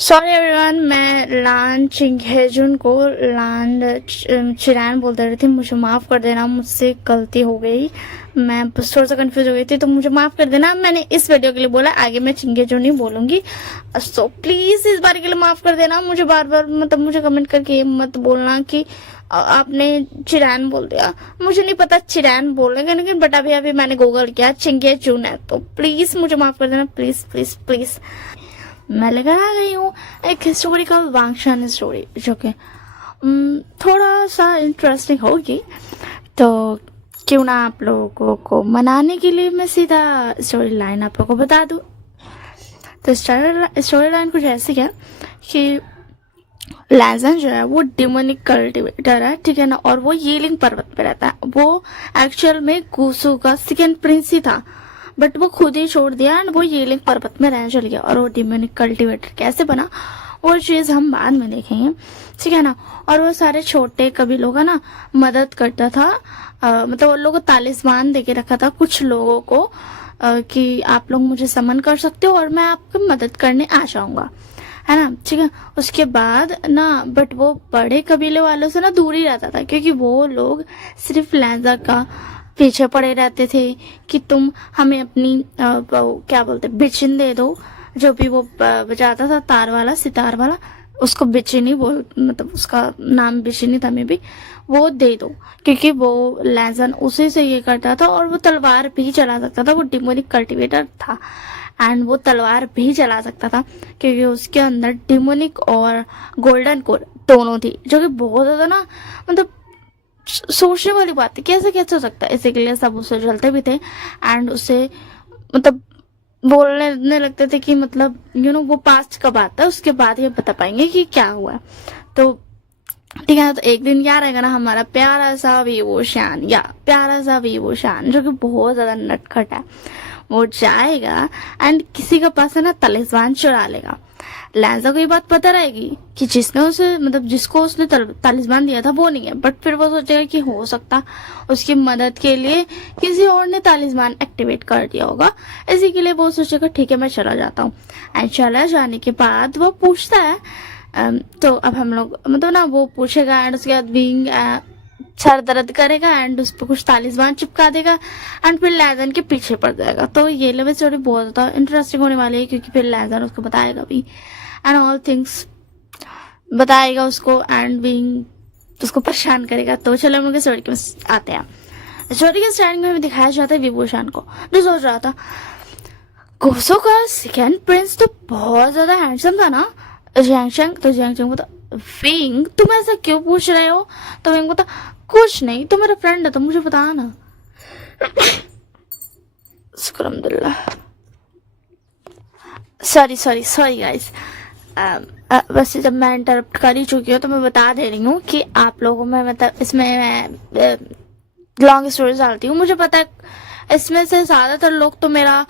Sorry everyone, मैं लान चिंगहेजुन को लान चिरैन बोलते रही थी। मुझे माफ़ कर देना, मुझसे गलती हो गई। मैं बस थोड़ा सा कंफ्यूज हो गई थी, तो मुझे माफ़ कर देना। मैंने इस वीडियो के लिए बोला, आगे मैं चिंगहेजुन नहीं बोलूँगी। सो प्लीज़ इस बार के लिए माफ़ कर देना। मुझे बार बार मुझे कमेंट करके ये मत बोलना कि आपने चिरैन बोल दिया। मुझे नहीं पता चिरैन बोलेंगे, लेकिन बट अभी मैंने गूगल किया, चिंगहेजुन है। तो प्लीज़ मुझे माफ़ कर देना, प्लीज़ प्लीज़ प्लीज़। मैं लेकर आ गई हूँ एक हिस्टोरिकल वांगशान स्टोरी, जो कि थोड़ा सा इंटरेस्टिंग होगी। तो क्यों ना आप लोगों को मनाने के लिए मैं सीधा स्टोरी लाइन आप लोगों को बता दूँ। तो स्टोरी लाइन कुछ ऐसी है कि लैजन जो है वो डिमोनिक कल्टिवेटर है, ठीक है ना। और वो येलिंग पर्वत पे रहता है। वो एक्चुअल में गुसु का सेकंड प्रिंस ही था, बट वो खुद ही छोड़ दिया एंड वो येलिंग पर्वत में रहने चल गया। और वो डिमोनिक कल्टिवेटर कैसे बना वो चीज़ हम बाद में देखेंगे, ठीक है ना। और वो सारे छोटे कबीलों का ना मदद करता था। मतलब वो लोगों को तालिस्मान दे के रखा था कुछ लोगों को, कि आप लोग मुझे समन कर सकते हो और मैं आपकी मदद करने आ जाऊंगा, है ना, ठीक है। उसके बाद ना बट वो बड़े कबीले वालों से ना दूर ही रहता था, क्योंकि वो लोग सिर्फ लैजा का पीछे पड़े रहते थे कि तुम हमें अपनी क्या बोलते बिचिन दे दो। जो भी वो बजाता था तार वाला सितार वाला, उसको बिचिनी बोल, मतलब उसका नाम बिचिनी था में भी, वो दे दो, क्योंकि वो लैजन उसी से ये करता था। और वो तलवार भी चला सकता था, वो डिमोनिक कल्टिवेटर था एंड वो तलवार भी चला सकता था, क्योंकि उसके अंदर डिमोनिक और गोल्डन कोर दोनों थी, जो कि बहुत ज्यादा ना मतलब सोचने वाली बात है, कैसे कैसे हो सकता है। इसी के लिए सब उससे जलते भी थे एंड उससे मतलब बोलने लगते थे कि मतलब वो पास्ट का बात है, उसके बाद ये बता पाएंगे कि क्या हुआ। तो ठीक है, तो एक दिन क्या रहेगा ना, हमारा प्यारा सा वीवोशान प्यारा सा वीवोशान, जो कि बहुत ज्यादा नटखट है, वो जाएगा एंड किसी के पास है ना तलिस्मान चुरा लेगा। लैंजा को ये बात पता रहेगी कि जिसने उसे मतलब जिसको उसने तालिस्मान दिया था वो नहीं है, बट फिर वो सोचेगा कि हो सकता उसकी मदद के लिए किसी और ने तालिस्मान एक्टिवेट कर दिया होगा। इसी के लिए वो सोचेगा ठीक है मैं चला जाता हूँ। एंड चला जाने के बाद वो पूछता है तो अब हम लोग मतलब ना वो पूछेगा एंड उसके बाद बीइंग सर दर्द करेगा एंड उस पर कुछ तालिस्मान चिपका देगा एंड फिर लैजन के पीछे पड़ जाएगा। तो ये लेवल स्टोरी बहुत ज्यादा इंटरेस्टिंग होने वाली है, क्योंकि फिर लैजन उसको बताएगा भी एंड ऑल थिंग्स बताएगा उसको एंड बीइंग उसको परेशान करेगा। तो चलो हम लोग स्टोरी के आते हैं। स्टोरी के स्टार्टिंग में दिखाया जाता है विभूषण को, जो सोच रहा था गोसो का सेकेंड प्रिंस तो बहुत ज्यादा हैंडसम था ना जैंगचंग। तो जैंगचंग बोला विंग तुम ऐसा क्यों पूछ रहे हो। तो विंग बोला कुछ नहीं, तो मेरा फ्रेंड है तो मुझे बताना। सॉरी सॉरी सॉरी गाइस, वैसे जब मैं इंटरप्ट कर ही चुकी हूँ तो मैं बता दे रही हूँ कि आप लोगों में मतलब इसमें मैं लॉन्ग स्टोरीज डालती हूँ। मुझे पता है इसमें से ज्यादातर लोग तो मेरा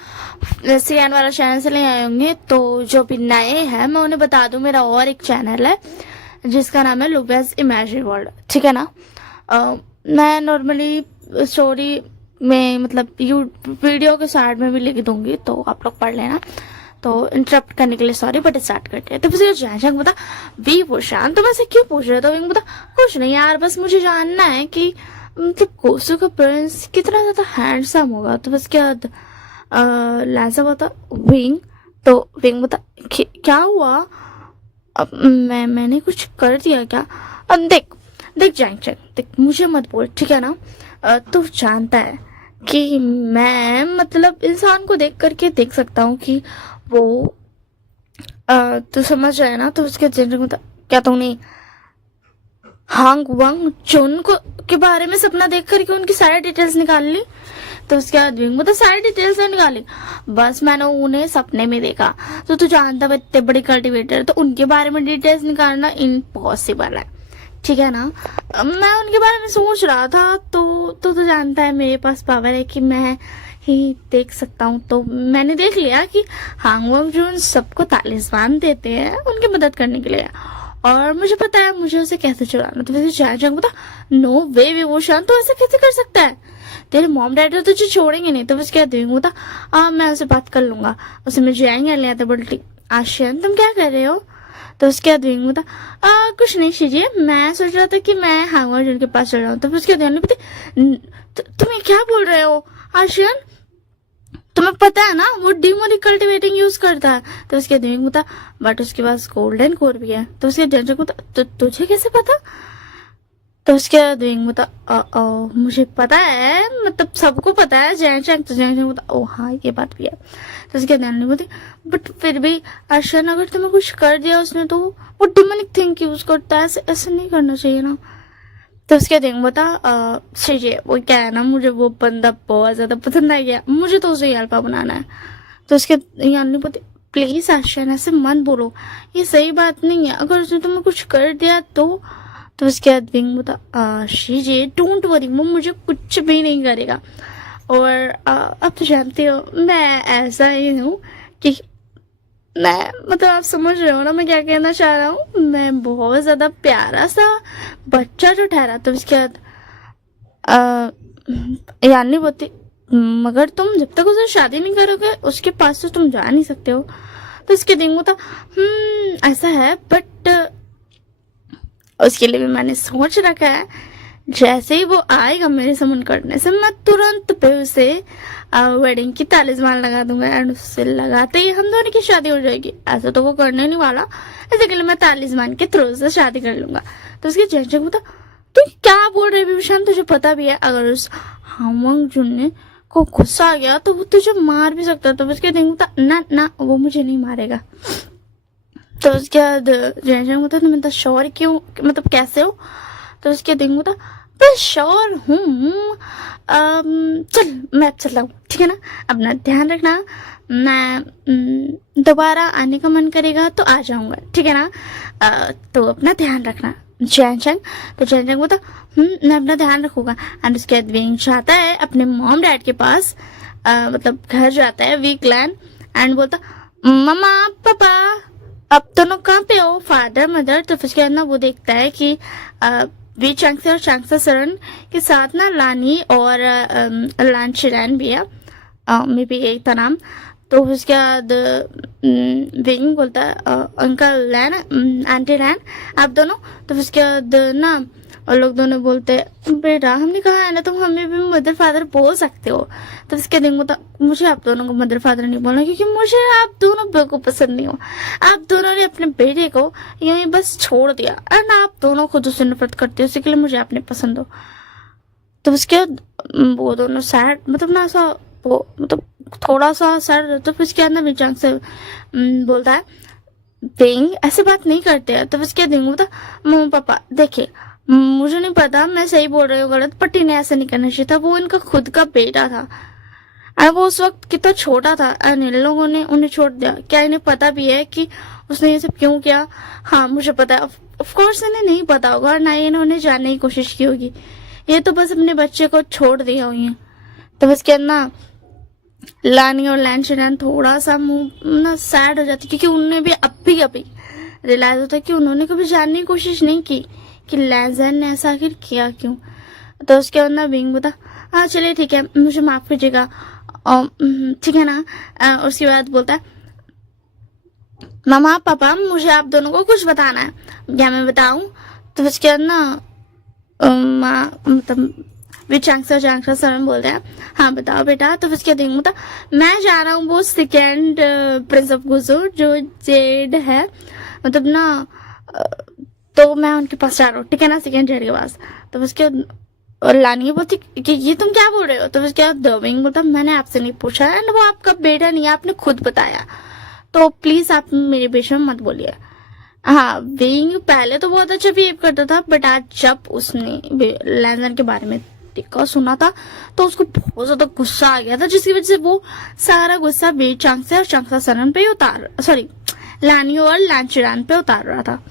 सीएन वाला चैनल से नहीं आए होंगे, तो जो भी नए हैं मैं उन्हें बता दूं मेरा और एक चैनल है जिसका नाम है लुबेस इमेजिन वर्ल्ड, ठीक है ना। मैं नॉर्मली स्टोरी में मतलब वीडियो के साइड में भी लिख दूंगी, तो आप लोग पढ़ लेना। तो इंटरप्ट करने के लिए सॉरी, बट स्टार्ट करते हैं। तो फिर जैंग बता वीवोशान तुम ऐसे क्यों पूछ रहे हो। तो विंग बता कुछ नहीं यार, बस मुझे जानना है कि मतलब गोसु का प्रिंस कितना ज्यादा हैंडसम होगा। तो बस क्या लैंसा बता विंग। तो विंग बता क्या हुआ, अब मैंने कुछ कर दिया क्या। अब देख देख जैंग देख मुझे मत बोल, ठीक है ना। तू जानता है कि मैं मतलब इंसान को देख करके देख सकता हूँ कि वो तू समझ रहा है ना। तो उसके जनरल क्या तूने हांग वांग चुन को के बारे में सपना देख करके उनकी सारी डिटेल्स निकाल ली। तो उसके बाद मतलब सारी डिटेल्स नहीं निकाली, बस मैंने उन्हें सपने में देखा। तो तू जानता है इतने बड़े कल्टिवेटर, तो उनके बारे में डिटेल्स निकालना इम्पॉसिबल है, ठीक है ना। मैं उनके बारे में सोच रहा था, तो जानता है मेरे पास पावर है कि मैं ही देख सकता हूँ। तो मैंने देख लिया कि हांग वांग चुन सबको तालिस्मान देते हैं उनकी मदद करने के लिए, और मुझे पता है मुझे उसे कैसे चुराना। तो वैसे जैंग बता नो वे विभूषण तो ऐसे कैसे कर सकता है, तेरे मॉम डैडी तो तुझे छोड़ेंगे नहीं। तो बस क्या देंगे बता मैं उसे बात कर लूंगा, उसे मैं जाएंगे ले आते बोलती आशियन तुम क्या कर रहे हो। तो उसके बाद विंग बोलता कुछ नहीं शीजिए, मैं सोच रहा था कि मैं हांगो अर्जुन के पास चल रहा हूँ। तो उसके बाद यानी बोलती तुम ये क्या बोल रहे हो आर्शियन, तुम्हें पता है ना वो डीमोनिक कल्टिवेटिंग यूज करता है। तो उसके विंग बोलता बट उसके पास गोल्डन कोर भी है। तो उसके जैनचंग बोलता तुझे कैसे पता। तो उसके बाद विंग बोलता मुझे पता है, मतलब सबको पता है जैनचंग। तो जैनचंग बोलता ओ हाँ ये बात भी है। तो उसके बाद नहीं बोलती बट फिर भी आर्शियन अगर तुम्हें कुछ कर दिया उसने तो वो डिमोनिक थिंग यूज करता है, ऐसे नहीं करना चाहिए ना। तो उसके दिन बता शीजिए वो क्या है ना, मुझे वो बंदा बहुत ज्यादा पसंद आ गया, मुझे तो उसे अल्फा बनाना है। तो उसके यानी बोलती प्लीज आर्शियन ऐसे मत बोलो, ये सही बात नहीं है, अगर उसने तुम्हें कुछ कर दिया तो। तो उसके बाद विंग बोता शीजिए डोंट वरी, वो मुझे कुछ भी नहीं करेगा। और अब तो जानती हो मैं ऐसा ही हूँ कि मैं, मतलब आप समझ रहे हो ना मैं क्या कहना चाह रहा हूँ, मैं बहुत ज्यादा प्यारा सा बच्चा जो ठहरा। तो उसके बाद यानी बोलती मगर तुम जब तक उसे शादी नहीं करोगे उसके पास तो तुम जा नहीं सकते हो। तो उसके दिन था ऐसा है बट उसके लिए भी मैंने सोच रखा है, जैसे ही वो आएगा मेरे से मन करने से मैं तुरंत पे उसे वेडिंग की तालिस्मान लगा दूंगा एंड उससे लगाते ही हम दोनों की शादी हो जाएगी। ऐसा तो वो करने नहीं वाला, ऐसे के लिए मैं तालिस्मान के थ्रू से शादी कर लूंगा। तो उसके जैनचंग बोलता तू क्या बोल रहे विशान, तुझे पता भी है अगर उस हांगमंग जुन को गुस्सा आ गया तो वो तुझे मार भी सकता है। तो उसके बोलता ना ना वो मुझे नहीं मारेगा। तो उसके बाद जैनचंग बोलता तुम इतना श्योर क्यों, मतलब कैसे हो। तो उसके बोलता बस श्योर हूँ, चल मैं चलता हूँ ठीक है ना, अपना ध्यान रखना, मैं दोबारा आने का मन करेगा तो आ जाऊंगा ठीक है ना, तो अपना ध्यान रखना जैनचंग। तो जैनचंग बोलता मैं अपना ध्यान रखूंगा। एंड उसके बाद विंग जाता है अपने मॉम डैड के पास, मतलब घर जाता है वीकलैंड एंड बोलता मम्मा पापा अब दोनों कहाँ पे हो, फादर मदर। तो फिर ना वो देखता है कि वी चांगसे और चांगसा सरन के साथ ना लानी और लान चिरैन भी है, मे बी यही था नाम। तो उसके बाद विंग बोलता है अंकल लैन आंटी लैन आप दोनों। तो उसके बाद ना और लोग दोनों बोलते बेटा हमने कहा है ना तुम हमें भी मदर फादर बोल सकते हो। तो उसके दिन बोलता मुझे आप दोनों को मदर फादर नहीं बोलना क्योंकि मुझे आप दोनों बिल्कुल पसंद नहीं हो, आप दोनों ने अपने बेटे को यहीं बस छोड़ दिया एंड आप दोनों खुद उससे नफरत करते हो, इसी के लिए मुझे आप नहीं पसंद हो। तो उसके बाद वो दोनों सैड, मतलब ना ऐसा वो मतलब थोड़ा सा सर। तो फिर उसके अंदर विचांग से बोलता है विंग ऐसे बात नहीं करते हैं। तो उसके दिन बोलता मम्मी पापा देखिए मुझे नहीं पता मैं सही बोल रही हूँ गलत, बट इन्हें ऐसे नहीं करना चाहिए था, वो इनका खुद का बेटा था और वो उस वक्त कितना छोटा था और इन लोगों ने उन्हें छोड़ दिया। क्या इन्हें पता भी है कि उसने ये सब क्यों किया। हाँ मुझे पता है, ऑफ कोर्स इन्हें नहीं पता होगा और ना ही इन्होंने जानने की कोशिश की होगी, ये तो बस अपने बच्चे को छोड़ दिया हुई है। तो उसके अंदर लानी और लैन चिरैन थोड़ा सा मुंह ना सैड हो जाती क्योंकि उन्हें भी अभी रियलाइज होता कि उन्होंने कभी जानने की कोशिश नहीं की कि लैजन ने ऐसा आखिर किया क्यों। तो उसके अंदर विंग बोला हाँ चलिए ठीक है मुझे माफ कीजिएगा ठीक है ना। उसके बाद बोलता है मामा पापा मुझे आप दोनों को कुछ बताना है, क्या मैं बताऊं। तो उसके अंदर माँ मतलब विचांगसा चांगसा सरन बोलते हैं हाँ बताओ बेटा। तो उसके दिन होता मैं जा रहा हूँ वो सेकेंड प्रिंस ऑफ गुजू जो जेड है, मतलब ना तो मैं उनके पास जा रहा हूँ ठीक है ना, सेकेंड जेड के पास। तो उसके और लानी बोलती कि ये तुम क्या बोल रहे हो। तो उसके बाद विंग बोलता मैंने आपसे नहीं पूछा एंड वो आपका बेटा नहीं है, आपने खुद बताया, तो प्लीज आप मेरे बेटे में मत बोलिए। हाँ विंग पहले तो बहुत अच्छा बिहेव करता था बट आज जब उसने लैंजन के बारे में देखा सुना था तो उसको बहुत ज्यादा गुस्सा आ गया था, जिसकी वजह से वो सारा गुस्सा वे चांगसे और चांगसा सरन पे लानी और लान चिरैन पे उतार रहा था।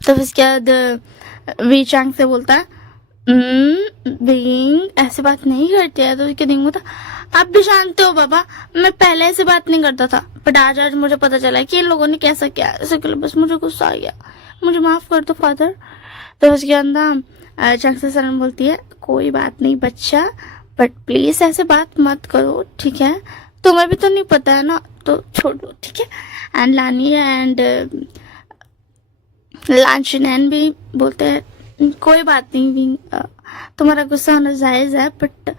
तो उसके बाद वी चांग से बोलता है विंग ऐसे बात नहीं करते है। तो उसके दिन होता आप भी जानते हो बाबा मैं पहले ऐसे बात नहीं करता था बट आज मुझे पता चला कि इन लोगों ने कैसा किया, ऐसे के लिए बस मुझे गुस्सा आ गया, मुझे माफ कर दो फादर। तो उसके अंदर चांगसा सरन बोलती है कोई बात नहीं बच्चा बट प्लीज ऐसे बात मत करो ठीक है, तुम्हें भी तो नहीं पता है ना तो छोड़ दो ठीक है। एंड लानी एंड लांचनैन भी बोलते हैं कोई बात नहीं भी, तुम्हारा गुस्सा होना जायज़ है बट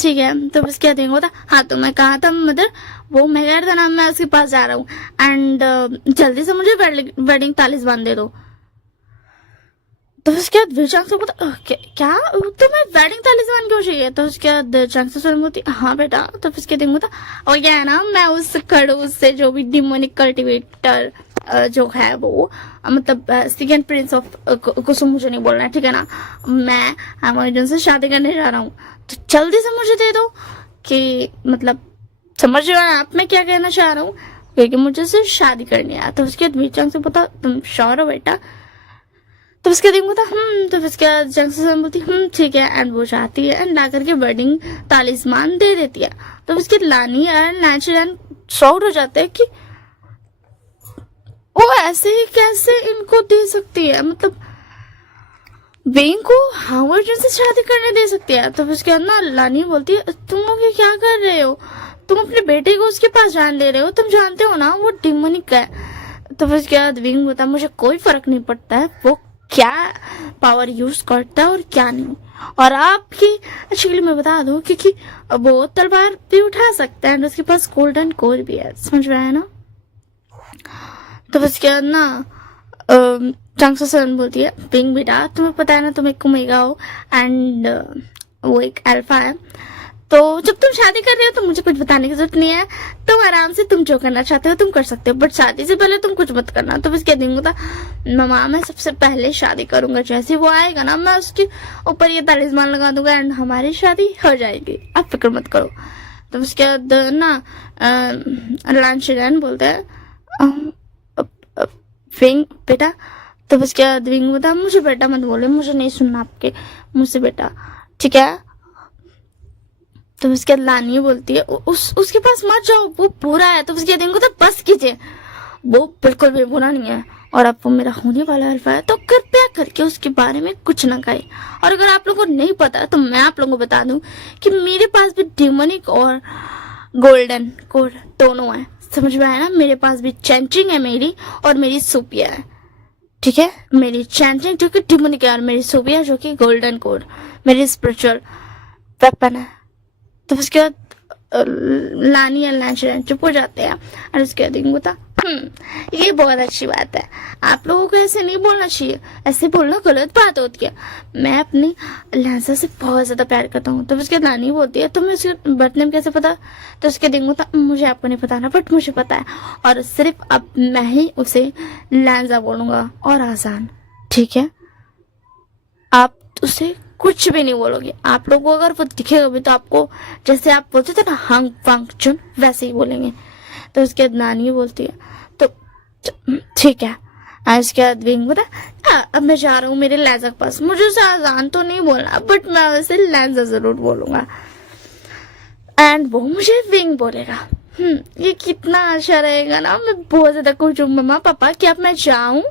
ठीक है। तो बस क्या देंगे होता। हाँ तो मैं कहा था मदर, वो मैं कह रहा था ना मैं उसके पास जा रहा हूँ एंड जल्दी से मुझे वेडिंग तालिस्मान दे दो। तो उसके बाद विचांग से बोलता क्या तुम्हें वेडिंग तालिस्मान क्यों चाहिए? तो उसके बाद चांग से स्वयं बोलती हाँ बेटा। तो उसके दिन होता और क्या है ना, मैं उस खड़ूस से जो भी डिमोनिक कल्टिवेटर जो है वो मतलब सेकेंड प्रिंस ऑफ कुसुम, मुझे नहीं बोलना है ठीक है ना, मैं अमेजन से शादी करने जा रहा हूँ। तो जल्दी से मुझे दे दो कि मतलब समझ रहे हो आप मैं क्या कहना चाह रहा हूँ, क्योंकि मुझे से शादी करनी है। तो उसके बाद विचांग से बोलता तुम श्योर हो बेटा? तो उसके दिन बोलता तो उसके बाद जंग से बोलती ठीक है एंड वो जाती है एंड ला करके वेडिंग तालिस्मान दे देती है। तो उसके लानी एंड नेचुरल शॉक्ड हो जाते हैं कि वो ऐसे ही कैसे इनको दे सकती है, मतलब विंग को हावर्ड से शादी करने दे सकती है। तो उसके बाद ना लानी बोलती है तुम लोग ये क्या कर रहे हो, तुम अपने बेटे को उसके पास जान ले रहे हो, तुम जानते हो ना वो डिमोनिक है। तो उसके बाद विंग बोलता मुझे कोई फर्क नहीं पड़ता है वो क्या पावर यूज करता है और क्या नहीं, और आपकी एक्चुअली मैं बता दूं क्योंकि वो तलवार भी उठा सकता है एंड उसके पास गोल्डन कोर भी है, समझ में आया ना। तो उसके बाद ना चांग सन बोलती है पिंग बेटा तुम्हें पता है ना तुम एक कुमेगा हो एंड वो एक अल्फा है, तो जब तुम शादी कर रहे हो तो मुझे कुछ बताने की जरूरत नहीं है, तुम आराम से तुम जो करना चाहते हो तुम कर सकते हो, बट शादी से पहले तुम कुछ मत करना। तो बस क्या दिन होता मामा मैं सबसे पहले शादी करूंगा, जैसे वो आएगा ना मैं उसके ऊपर ये तालिस्मान लगा दूंगा एंड हमारी शादी हो जाएगी, आप फिक्र मत करो। तो उसके बाद ना लांचन बोलते हैं विंग बेटा। तो उसके बाद विंग बोलता मुझे बेटा मत बोले, मुझे नहीं सुनना आपके मुझसे बेटा, ठीक है। तो उसके बाद लानी बोलती है उसके पास मत जाओ वो बुरा है। तो उसके दिन को तो बस कीजिए, वो बिल्कुल भी बुरा नहीं है और अब वो मेरा होने वाला अल्फा है, तो कृपया करके उसके बारे में कुछ ना कहे। और अगर आप लोगों को नहीं पता तो मैं आप लोगों को बता दूं कि मेरे पास भी डिमोनिक और गोल्डन कोड दोनों है, समझ में आया ना। मेरे पास भी चैंटिंग है मेरी और मेरी सुपिया है, ठीक है। मेरी चैंटिंग जो कि डिमोनिक है और मेरी सुपिया जो कि गोल्डन कोड मेरी स्पिरिचुअल वेपन है। तो उसके बाद लानी और लांचन चुप हो जाते हैं और उसके बाद होता ये बहुत अच्छी बात है, आप लोगों को ऐसे नहीं बोलना चाहिए, ऐसे बोलना गलत बात होती है, मैं अपनी लांसा से बहुत ज्यादा प्यार करता हूँ। तो उसके लानी बोलती है तुम्हें उसके बर्थ नेम कैसे पता? तो उसके दिन होता मुझे आपको नहीं पता ना बट मुझे पता है, और सिर्फ अब मैं ही उसे लांजा बोलूंगा और आसान, ठीक है। आप उसे कुछ भी नहीं बोलोगे, आप लोगों को अगर वो दिखेगा भी तो आपको जैसे आप बोलते थे ना हंग पंग चुन वैसे ही बोलेंगे। तो उसके बाद नानी बोलती है तो ठीक है। उसके बाद विंग बोला अब मैं जा रहा हूँ मेरे लैजा के पास, मुझे उसे आजान तो नहीं बोलना बट मैं उसे लैजा जरूर बोलूंगा एंड वो मुझे विंग बोलेगा। ये कितना अच्छा रहेगा ना, मैं बहुत ज्यादा खुश हूँ मम्मा पापा कि अब मैं जाऊं।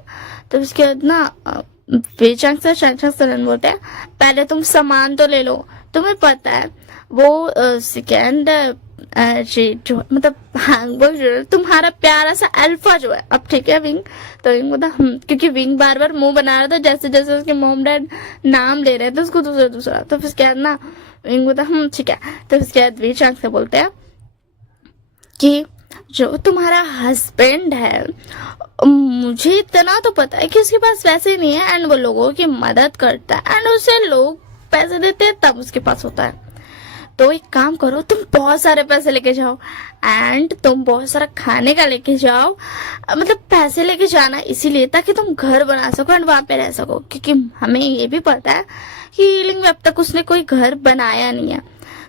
तो उसके बाद ना बेचंग से सरन बोलते हैं पहले तुम सामान तो ले लो, तुम्हें पता है वो सेकेंड जो मतलब हैंगबर्ग तुम्हारा प्यारा सा अल्फा जो है अब, ठीक है विंग। तो विंग बोला क्योंकि विंग बार बार मुंह बना रहा था जैसे जैसे उसके मॉम डैड नाम ले रहे थे उसको दूसरा दूसरा। तो फिर क्या ना विंग बोला ठीक है। तो उसके बाद बेचंग से बोलते हैं कि जो तुम्हारा हस्बैंड है मुझे इतना तो पता है कि उसके पास पैसे नहीं है एंड वो लोगों की मदद करता है एंड उसे लोग पैसे देते हैं तब उसके पास होता है। तो एक काम करो तुम बहुत सारे पैसे लेके जाओ एंड तुम बहुत सारा खाने का लेके जाओ, मतलब पैसे लेके जाना इसीलिए ताकि तुम घर बना सको एंड वहां पे रह सको, क्योंकि हमें ये भी पता है कि हीलिंग में अब तक उसने कोई घर बनाया नहीं है।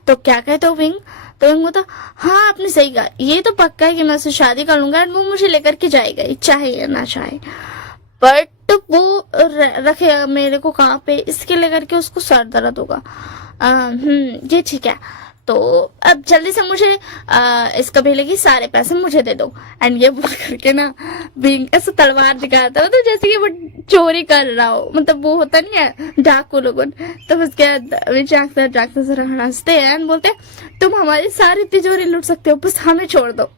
तो क्या कहते हो विंग? तो विंग बोलता हाँ आपने सही कहा, ये तो पक्का है कि मैं उससे शादी कर लूंगा एंड वो मुझे लेकर के जाएगा चाहे या ना चाहे, बट वो रखेगा मेरे को कहाँ पे, इसके लेकर के उसको सर दर्द होगा। ये ठीक है। तो अब जल्दी से मुझे इस कबीले की सारे पैसे मुझे दे दो एंड ये बोल करके ना विंग ऐसा तलवार दिखाता हो तो जैसे कि वो चोरी कर रहा हो, मतलब वो होता नहीं है डाकू लोगों। तो उसके बाद हंसते हैं एंड बोलते हैं तुम हमारी सारी तिजोरी लूट सकते हो बस हमें छोड़ दो।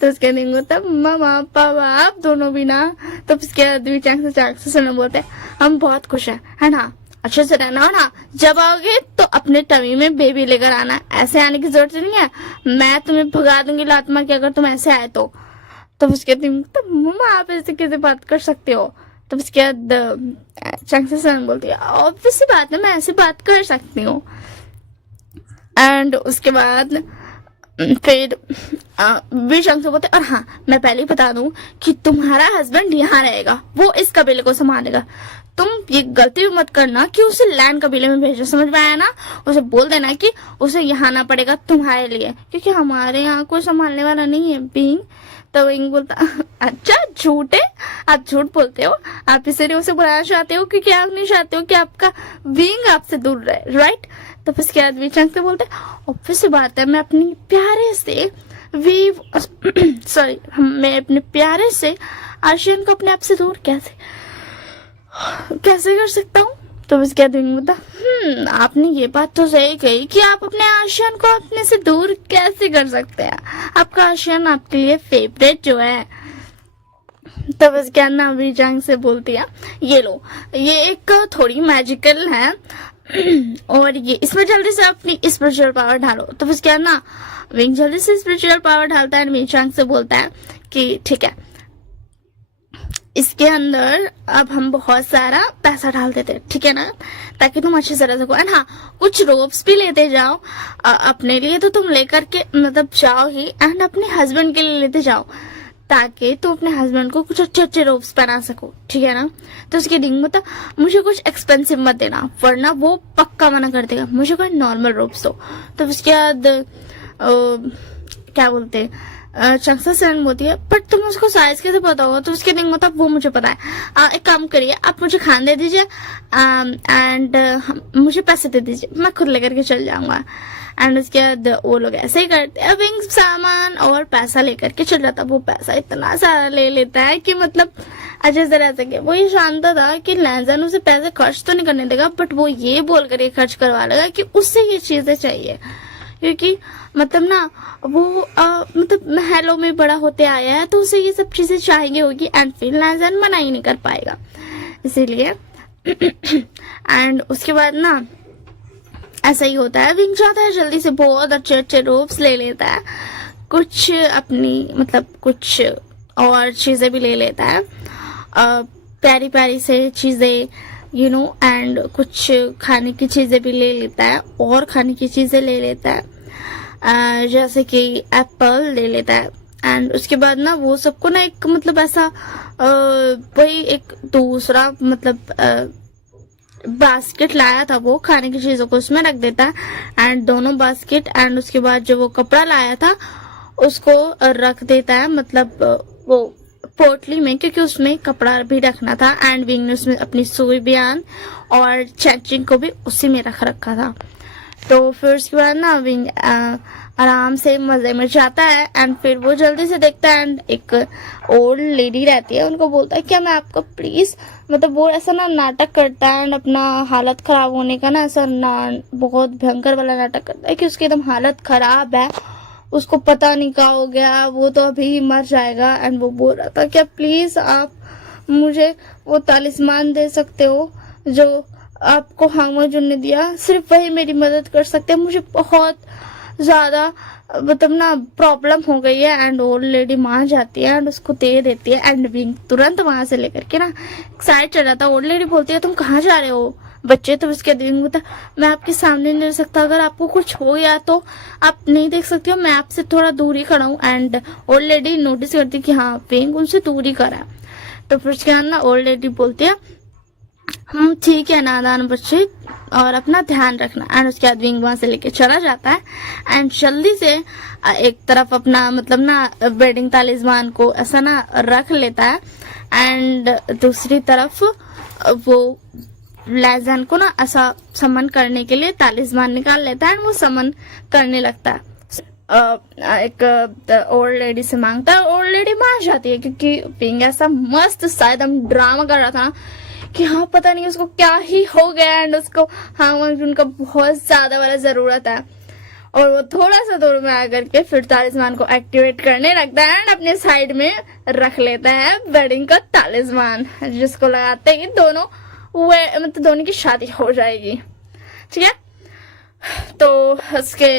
तो उसके दिन होता मामा पापा आप दोनों भी ना। तो उसके आदमी चांग से सुन बोलते हम बहुत खुश है ना, अच्छे से रहना हो ना, जब आओगे तो अपने टमी में बेबी लेकर आना, ऐसे आने की जरूरत नहीं है, मैं तुम्हें भगा दूंगी लात मार के अगर तुम ऐसे आए तो। तो उसके दिन तो मम्मा आप ऐसे कैसे बात कर सकते हो। तो उसके बाद चांग से सुन बोलती है ऑब्वियसली बात है, मैं ऐसे बात कर सकती हूँ। एंड उसके बाद फिर भी शंख से बोलते और हाँ मैं पहले ही बता दूं कि तुम्हारा हस्बैंड यहाँ रहेगा, वो इस कबीले को संभालेगा, तुम ये गलती भी मत करना कि उसे लैंड कबीले में भेजो, समझ में आया ना। उसे बोल देना कि उसे यहाँ आना पड़ेगा तुम्हारे लिए, क्योंकि हमारे यहाँ कोई संभालने वाला नहीं है बीइंग। तो विंग बोलता अच्छा झूठे, आप झूठ बोलते हो, आप इसीलिए उसे बुलाना चाहते हो क्योंकि आप नहीं चाहते हो कि आपका विंग आपसे दूर रहे, राइट। तो फिर उसके बाद विचंग से बोलते ऑब्वियस बात है, मैं अपनी प्यारे से मैं अपने प्यारे से आशियन को अपने आप से दूर कैसे कर सकता हूँ। तो उसके बाद विंग बोलता आपने ये बात तो सही कही कि आप अपने आशियन को अपने से दूर कैसे कर सकते हैं, आपका आशियन आपके लिए फेवरेट जो है। तब उसके बाद ना विचंग से बोलती है ये लो, ये एक थोड़ी मैजिकल है और ये इसमें जल्दी से अपनी स्पिरिचुअल पावर ढालो। तो उसके बाद ना विंग जल्दी से स्पिरिचुअल पावर ढालता है, विचंग से बोलता है कि ठीक है इसके अंदर अब हम बहुत सारा पैसा डाल देते हैं, ठीक है ना, ताकि तुम अच्छे से रह सको। एंड हाँ कुछ रोप्स भी लेते जाओ अपने लिए, तो तुम लेकर के मतलब जाओ ही, एंड अपने हस्बैंड के लिए लेते जाओ ताकि तुम अपने हस्बैंड को कुछ अच्छे अच्छे रोप्स पहना सको, ठीक है ना। तो उसके रिंग में मुझे कुछ एक्सपेंसिव मत देना वरना वो पक्का मना कर देगा, मुझे कोई नॉर्मल रोप्स दो। तो उसके बाद क्या बोलते चंक्सा सेन बोलती है पर तुम उसको साइज कैसे पता होगा। तो उसके दिन वो मुझे पता है, एक काम करिए आप मुझे खाना दे दीजिए एंड मुझे पैसे दे दीजिए, मैं खुद लेकर के चल जाऊंगा। एंड उसके बाद वो लोग ऐसे ही करते हैं, विंग सामान और पैसा लेकर के चल जाता। वो पैसा इतना सारा ले लेता है कि मतलब अच्छे से रह सके। वो ये जानता था कि लैंजन उसे पैसे खर्च तो नहीं करने देगा, बट वो ये बोल कर ये खर्च करवा लेगा कि उससे ये चीजें चाहिए, क्योंकि मतलब ना वो मतलब महलों में बड़ा होते आया है तो उसे ये सब चीजें चाहिए होगी, एंड फिर लैंजन मना ही नहीं कर पाएगा इसीलिए। एंड उसके बाद ना ऐसा ही होता है, विंग चाहता है जल्दी से बहुत अच्छे अच्छे रोप्स ले लेता है, कुछ अपनी मतलब कुछ और चीजें भी ले लेता है, प्यारी प्यारी से चीजें एंड कुछ खाने की चीजें भी ले लेता है और खाने की चीजें ले लेता है, जैसे कि एप्पल ले लेता है। एंड उसके बाद ना वो सबको ना एक मतलब ऐसा वही एक दूसरा मतलब बास्केट लाया था वो खाने की चीजों को उसमें रख देता है, एंड दोनों बास्केट एंड उसके बाद जो वो कपड़ा लाया था उसको रख देता है मतलब वो पोटली में, क्योंकि उसमें कपड़ा भी रखना था। एंड विंग ने उसमें अपनी सुई बयान और चैचिंग को भी उसी में रख रखा था। तो फिर उसके बाद ना विंग आराम से मजे में जाता है, एंड फिर वो जल्दी से देखता है एंड एक ओल्ड लेडी रहती है, उनको बोलता है क्या मैं आपको प्लीज मतलब वो ऐसा ना नाटक करता है एंड अपना हालत खराब होने का ना ऐसा बहुत भयंकर वाला नाटक करता है कि उसकी एकदम हालत खराब है, उसको पता नहीं क्या हो गया, वो तो अभी मर जाएगा। एंड वो बोल रहा था क्या प्लीज आप मुझे वो तालिस्मान दे सकते हो जो आपको हांगमाजुन ने दिया, सिर्फ वही मेरी मदद कर सकते हैं, मुझे बहुत ज्यादा मतलब ना प्रॉब्लम हो गई है। एंड ओल्ड लेडी मान जाती है एंड उसको दे देती है, एंड विंग तुरंत वहां से लेकर के ना साइड चल जाता है। ओल्ड लेडी बोलती है तुम कहाँ जा रहे हो बच्चे। तो उसके विंग बोलता मैं आपके सामने नहीं रह सकता, अगर आपको कुछ हो गया तो आप नहीं देख सकती हो, मैं आपसे थोड़ा दूर ही खड़ा हूँ। एंड ओल्ड लेडी नोटिस करती कि हाँ विंग उनसे दूर ही करा। तो फिर उसके बाद ना ओल्ड लेडी बोलती है हम ठीक है नादान बच्चे और अपना ध्यान रखना। एंड उसके बाद विंग वहां से लेके चला जाता है एंड जल्दी से एक तरफ अपना मतलब ना वेडिंग तालिस्मान को ऐसा ना रख लेता है, एंड दूसरी तरफ वो लैजन को ना ऐसा समन करने के लिए तालिस्मान निकाल लेता है एंड वो समन करने लगता है। एक ओल्ड लेडी से मांगता है, ओल्ड लेडी मान जाती है क्योंकि विंग ऐसा मस्त सा एकदम ड्रामा कर रहा था कि हाँ पता नहीं उसको क्या ही हो गया एंड उसको हाँ उनका बहुत ज्यादा वाला जरूरत है। और वो थोड़ा सा दूर में आकर के फिर तालिस्मान को एक्टिवेट करने लगता है एंड अपने साइड में रख लेता है वेडिंग का तालिस्मान, जिसको लगाते ही दोनों मतलब दोनों की शादी हो जाएगी। ठीक है, तो उसके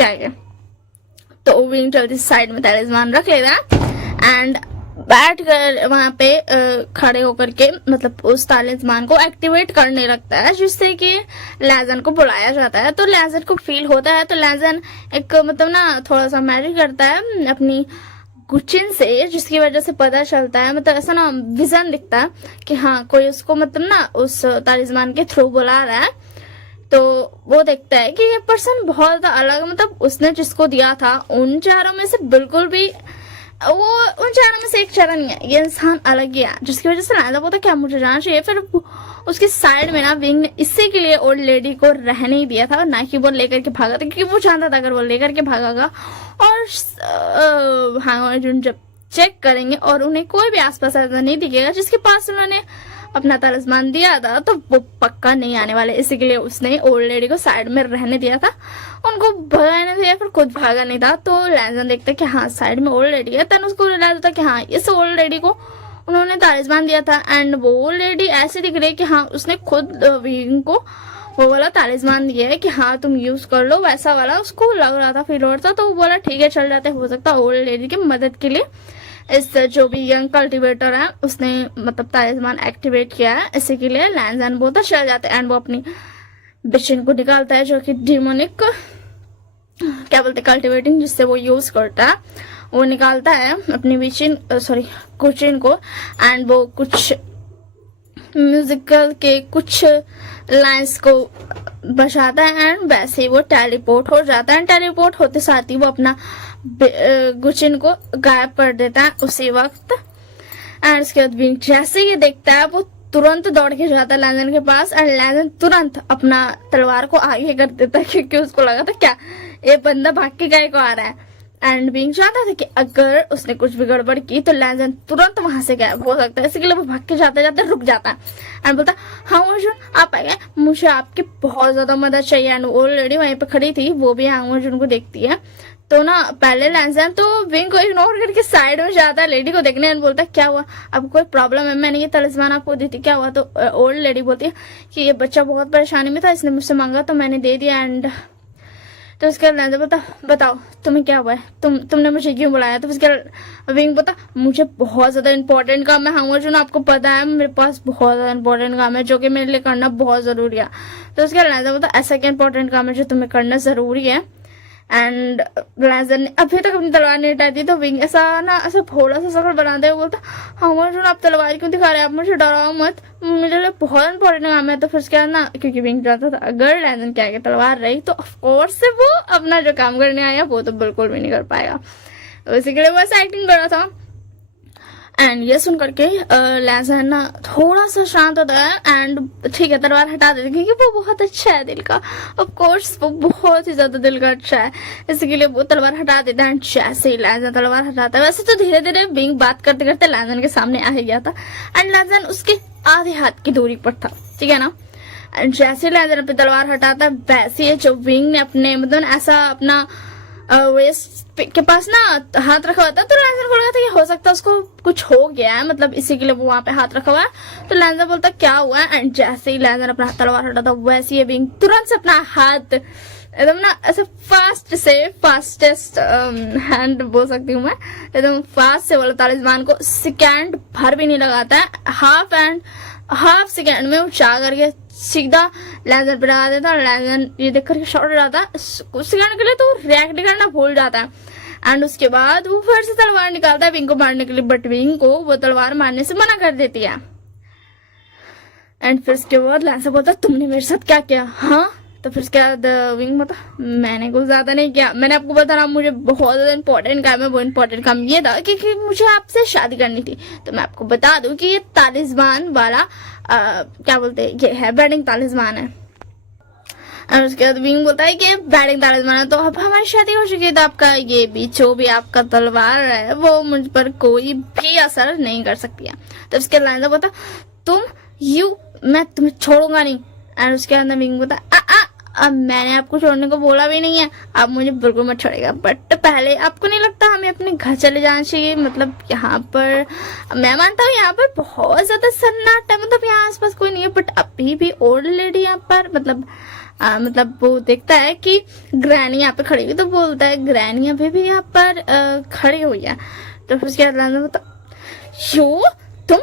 आगे तो विंग जल्दी साइड में तालिस्मान रख लेता है एंड बैठ कर वहां पे खड़े होकर के मतलब उस तालिस्मान को एक्टिवेट करने लगता है, जिससे कि लैजन को बुलाया जाता है। तो लैजन को फील होता है, तो लैजन एक मतलब ना थोड़ा सा मैजिक करता है अपनी गुचिन से, जिसकी वजह से पता चलता है मतलब ऐसा ना विजन दिखता है कि हाँ कोई उसको मतलब ना उस तालिस्मान के थ्रू बुला रहा है। तो वो देखता है कि ये पर्सन बहुत अलग, मतलब उसने जिसको दिया था उन चारों में से बिल्कुल भी वो उन चारों में से एक चारा नहीं है, ये इंसान अलग ही है, जिसकी वजह से लैजा बोलता क्या मुझे जाना चाहिए। फिर उसके साइड में ना विंग ने इसी के लिए ओल्ड लेडी को रहने ही दिया था, ना कि वो लेकर के भागा था, क्योंकि वो जानता था अगर वो लेकर के भागागा और हाँ जब चेक करेंगे और उन्हें कोई भी आसपास ऐसा नहीं दिखेगा जिसके पास उन्होंने अपना तालिस्मान दिया था, तो वो पक्का नहीं आने वाले। इसी के लिए उसने ओल्ड लेडी को साइड में रहने दिया था, उनको भगाने दिया, फिर खुद भागा नहीं था। तो लैजन देखता कि हाँ साइड में ओल्ड लेडी है, तन उसको रियलाइज होता कि हाँ इस ओल्ड लेडी को उन्होंने तालिस्मान दिया था एंड वो ओल्ड लेडी ऐसे दिख रही है कि हाँ उसने खुद विंग को वो वाला तालिस्मान दिया है कि हाँ तुम यूज कर लो, वैसा वाला उसको लग रहा था, फील हो रहा था। तो वो बोला ठीक है चल जाते, हो सकता है ओल्ड लेडी की मदद के लिए इस जो भी यंग कल्टीवेटर है उसने मतलब तालिस्मान एक्टिवेट किया है, इसी के लिए लैंजन बोलता चल जाते हैं एंड वो अपनी बिचिन को निकालता है जो कि डिमोनिक क्या बोलते कल्टीवेटिंग जिससे वो यूज करता है, वो निकालता है अपनी बिचिन कुचिन को एंड वो कुछ म्यूजिकल के कुछ लाइंस को बचाता है एंड वैसे ही वो टेलीपोर्ट हो जाता है। टेलीपोर्ट होते साथ ही वो अपना गुचिन को गायब कर देता है उसी वक्त एंड उसके बाद विंग जैसे ही देखता है वो तुरंत दौड़ के जाता है लैंजन के पास एंड लैंजन तुरंत अपना तलवार को आगे कर देता है, क्योंकि उसको लगा था क्या ये बंदा भाग के गाय को आ रहा है एंड विंग चाहता था कि अगर उसने कुछ भी गड़बड़ की तो लैंजन तुरंत वहां से गायब हो सकता है। इसी के लिए वो भाग के जाते जाते रुक जाता है एंड बोलता हाँ अर्जुन आप आ गए, मुझे आपकी बहुत ज्यादा मदद चाहिए। एंड वो लेडी वहीं पे खड़ी थी, वो भी हाँ अर्जुन को देखती है। तो ना पहले लैंजन तो विंग को इग्नोर करके साइड में जाता है लेडी को देखने एंड बोलता है क्या हुआ, अब कोई प्रॉब्लम है, मैंने ये तालिस्मान आपको दी थी, क्या हुआ। तो ओल्ड लेडी बोलती है कि ये बच्चा बहुत परेशानी में था, इसने मुझसे मांगा तो मैंने दे दिया। एंड तो उसके बाद बताओ तुम्हें क्या हुआ है, तुमने मुझे क्यों बुलाया। तो उसके विंग बोलता मुझे बहुत ज्यादा इंपॉर्टेंट काम है हाँ अर्जुन आपको पता है मेरे पास बहुत ज्यादा इंपॉर्टेंट काम है जो कि मेरे लिए करना बहुत जरूरी है। तो उसके बाद बोलता ऐसा क्या इंपॉर्टेंट काम है जो तुम्हें करना जरूरी है। एंड लैंजन ने अभी तक अपनी तलवार नहीं हटाई थी, तो विंग ऐसा थोड़ा सा शक्ल बनाते हुए बोलता हाँ अर्जुन आप तलवार क्यों दिखा रहे हैं, आप मुझे डराओ मत, मेरे लिए बहुत इंपॉर्टेंट काम है। तो फिर क्या ना क्योंकि विंग चाहता था अगर लैंजन के आगे तलवार रही तो ऑफकोर्स से वो अपना जो काम करने आया वो तो बिल्कुल भी नहीं कर पाएगा, तो इसी के लिए वो ऐसा एक्टिंग कर रहा था। एंड ये सुन करके लैंजन ना थोड़ा सा शांत होता है एंड ठीक है तलवार हटा देते क्योंकि वो बहुत अच्छा है दिल का, ऑफ कोर्स वो बहुत ही ज्यादा दिल का अच्छा है, इसी के लिए वो तलवार हटा देता है। एंड जैसे ही लैंजन तलवार हटाता है वैसे तो धीरे धीरे विंग बात करते करते लैंजन के सामने आ ही गया था एंड लैंजन उसके आधे हाथ की दूरी पर था, ठीक है ना। एंड जैसे लैंजन अपनी तलवार हटाता है वैसे जो विंग ने अपने मतलब ऐसा अपना वेस्ट के पास ना हाथ रखा हुआ था, तो लैंजन को लगा था कि हो सकता है उसको कुछ हो गया है, मतलब इसी के लिए वो वहां पे हाथ रखा हुआ है। तो लैंजन बोलता क्या हुआ है एंड जैसे ही लैंजन अपना तलवार हटाता वैसे ही विंग तुरंत से अपना हाथ एकदम ना ऐसा फास्टेस्ट हैंड बोल सकती हूँ मैं, एकदम फास्ट से वाला तालिस्मान को सेकेंड भर भी नहीं लगाता है, हाफ सेकेंड में उठा करके सीधा लैंजन पे लगा देता है। लैंजन ये देख करके शॉर्ट हो जाता है, कुछ सेकंड के लिए तो रिएक्ट करना भूल जाता है एंड उसके बाद वो फिर से तलवार निकालता है विंग को मारने के लिए, बट विंग को वो तलवार मारने से मना कर देती है। एंड फिर उसके बाद लैंजन बोलता तुमने मेरे साथ क्या किया, हाँ। तो फिर उसके बाद विंग बोलता मैंने कुछ ज्यादा नहीं किया, मैंने आपको बताया मुझे बहुत ज्यादा इंपॉर्टेंट काम है, वो इंपॉर्टेंट काम ये था कि मुझे आपसे शादी करनी थी। तो मैं आपको बता दूं कि ये तालिस्मान वाला क्या बोलते हैं ये है वेडिंग तालिस्मान है। और उसके बाद विंग बोलता है कि वेडिंग तालिस्मान है, तो अब हमारी शादी हो चुकी है, तो आपका ये भी जो भी आपका तलवार है वो मुझ पर कोई भी असर नहीं कर सकती है। तो उसके लैंजन बोलता मैं तुम्हें छोड़ूंगा नहीं। एंड उसके बाद विंग बोलता अब मैंने आपको छोड़ने को बोला भी नहीं है, आप मुझे बिल्कुल मत छोड़ेगा, बट पहले आपको नहीं लगता हमें अपने घर चले जाना चाहिए? मतलब यहाँ पर मैं मानता हूँ यहाँ पर बहुत ज्यादा सन्नाटा है, मतलब यहाँ आसपास कोई नहीं है, बट अभी भी ओल्ड लेडी यहाँ पर मतलब वो देखता है कि ग्रैनी यहाँ पे खड़ी हुई, तो बोलता है ग्रैनी अभी भी यहाँ पर खड़ी हुई है। तो फिर उसके बाद बता यो तुम,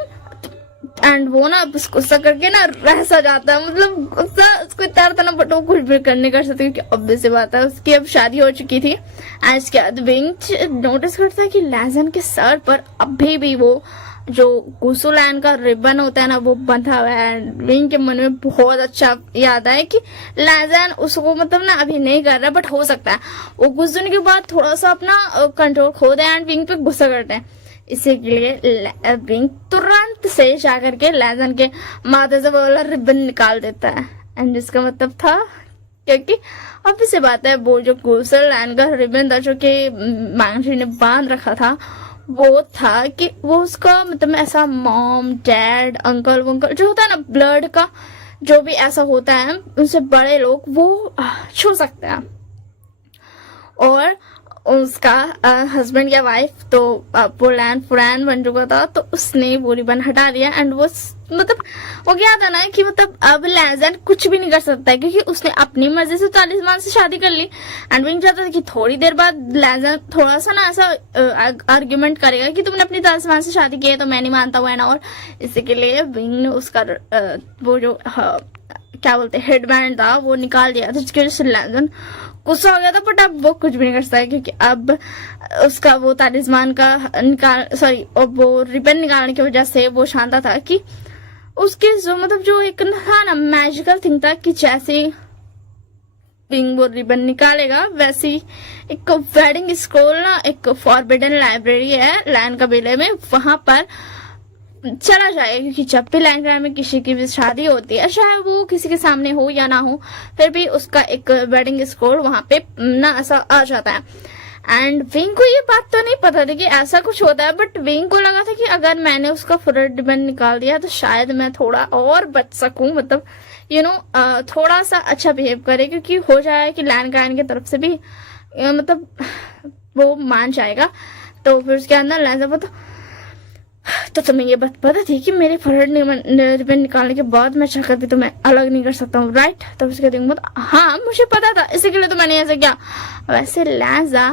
एंड वो ना गुस्सा करके ना रह सा जाता है, मतलब गुस्सा उसको इतना आता ना, बट वो कुछ भी करने कर सकती, क्योंकि ऑब्वियस सी बात है उसकी अब शादी हो चुकी थी। एंड इसके बाद विंग नोटिस करता है कि लैजन के सर पर अभी भी वो जो गुसुलैन का रिबन होता है ना वो बंधा हुआ है। विंग के मन में बहुत अच्छा याद है कि लैजन उसको मतलब ना अभी नहीं कर रहा, बट हो सकता है वो कुछ दिन के बाद थोड़ा सा अपना कंट्रोल खो दे एंड विंग पे गुस्सा करते हैं। इसी के लिए विंग तुरंत से जाकर के लैजन के माथे से वो वाला रिबन निकाल देता है। एंड जिसका मतलब था, क्योंकि ऑब्वियस सी बात है वो जो गुसुलैन का रिबन था जो कि मांगशी ने बांध रखा था, वो था कि वो उसका मतलब ऐसा मॉम डैड अंकल वंकल जो होता है ना ब्लड का जो भी ऐसा होता है उनसे बड़े लोग वो छू सकते हैं। और उसका हस्बैंड या वाइफ तो पुरान बन चुका था, तो उसने वो रिबन हटा दिया। एंड वो मतलब वो क्या था ना कि मतलब अब लैजन कुछ भी नहीं कर सकता है, क्योंकि उसने अपनी मर्जी से तालिस्मान से शादी कर ली। एंड विंग चाहता था कि थोड़ी देर बाद लैजन थोड़ा सा ना ऐसा आर्ग्यूमेंट करेगा कि तुमने अपनी तालिस्मान से शादी की है तो मैं नहीं मानता हुआ है ना। और इसी के लिए विंग ने उसका वो जो क्या बोलते हेडबैंड था वो निकाल दिया था, जिसकी वजह से लैजन गुस्सा हो गया था, बट अब वो कुछ भी नहीं कर सकता है, क्योंकि अब उसका वो तालिस्मान का वो रिबन निकालने की वजह से वो जानता था कि उसके जो मतलब जो एक था ना मैजिकल थिंग था कि जैसे विंग वो रिबन निकालेगा वैसी एक वेडिंग स्क्रॉल ना एक फॉरबिडन लाइब्रेरी है लैंड कबीले में, वहां पर चला जाए, क्योंकि जब भी लैंड में किसी की भी शादी होती है, चाहे वो किसी के सामने हो या ना हो, फिर भी उसका एक वेडिंग स्कोर वहां पे ना ऐसा आ जाता है। एंड विंग को ये बात तो नहीं पता थी कि ऐसा कुछ होता है, बट विंग को लगा था कि अगर मैंने उसका फुल रिबन निकाल दिया तो शायद मैं थोड़ा और बच सकूं, मतलब थोड़ा सा अच्छा बिहेव करे, क्योंकि हो जाए कि लैंड गायन की तरफ से भी मतलब वो मान जाएगा। तो फिर उसके अंदर लैंड पता तो तुम्हें ये बात पता थी कि मेरे फरहड रिबन निकालने के बाद मैं चाहकर भी तुम्हें अलग नहीं कर सकता हूँ, राइट? तब उसके बाद हाँ मुझे पता था, इसी के लिए तो मैंने ऐसा किया। वैसे लैजा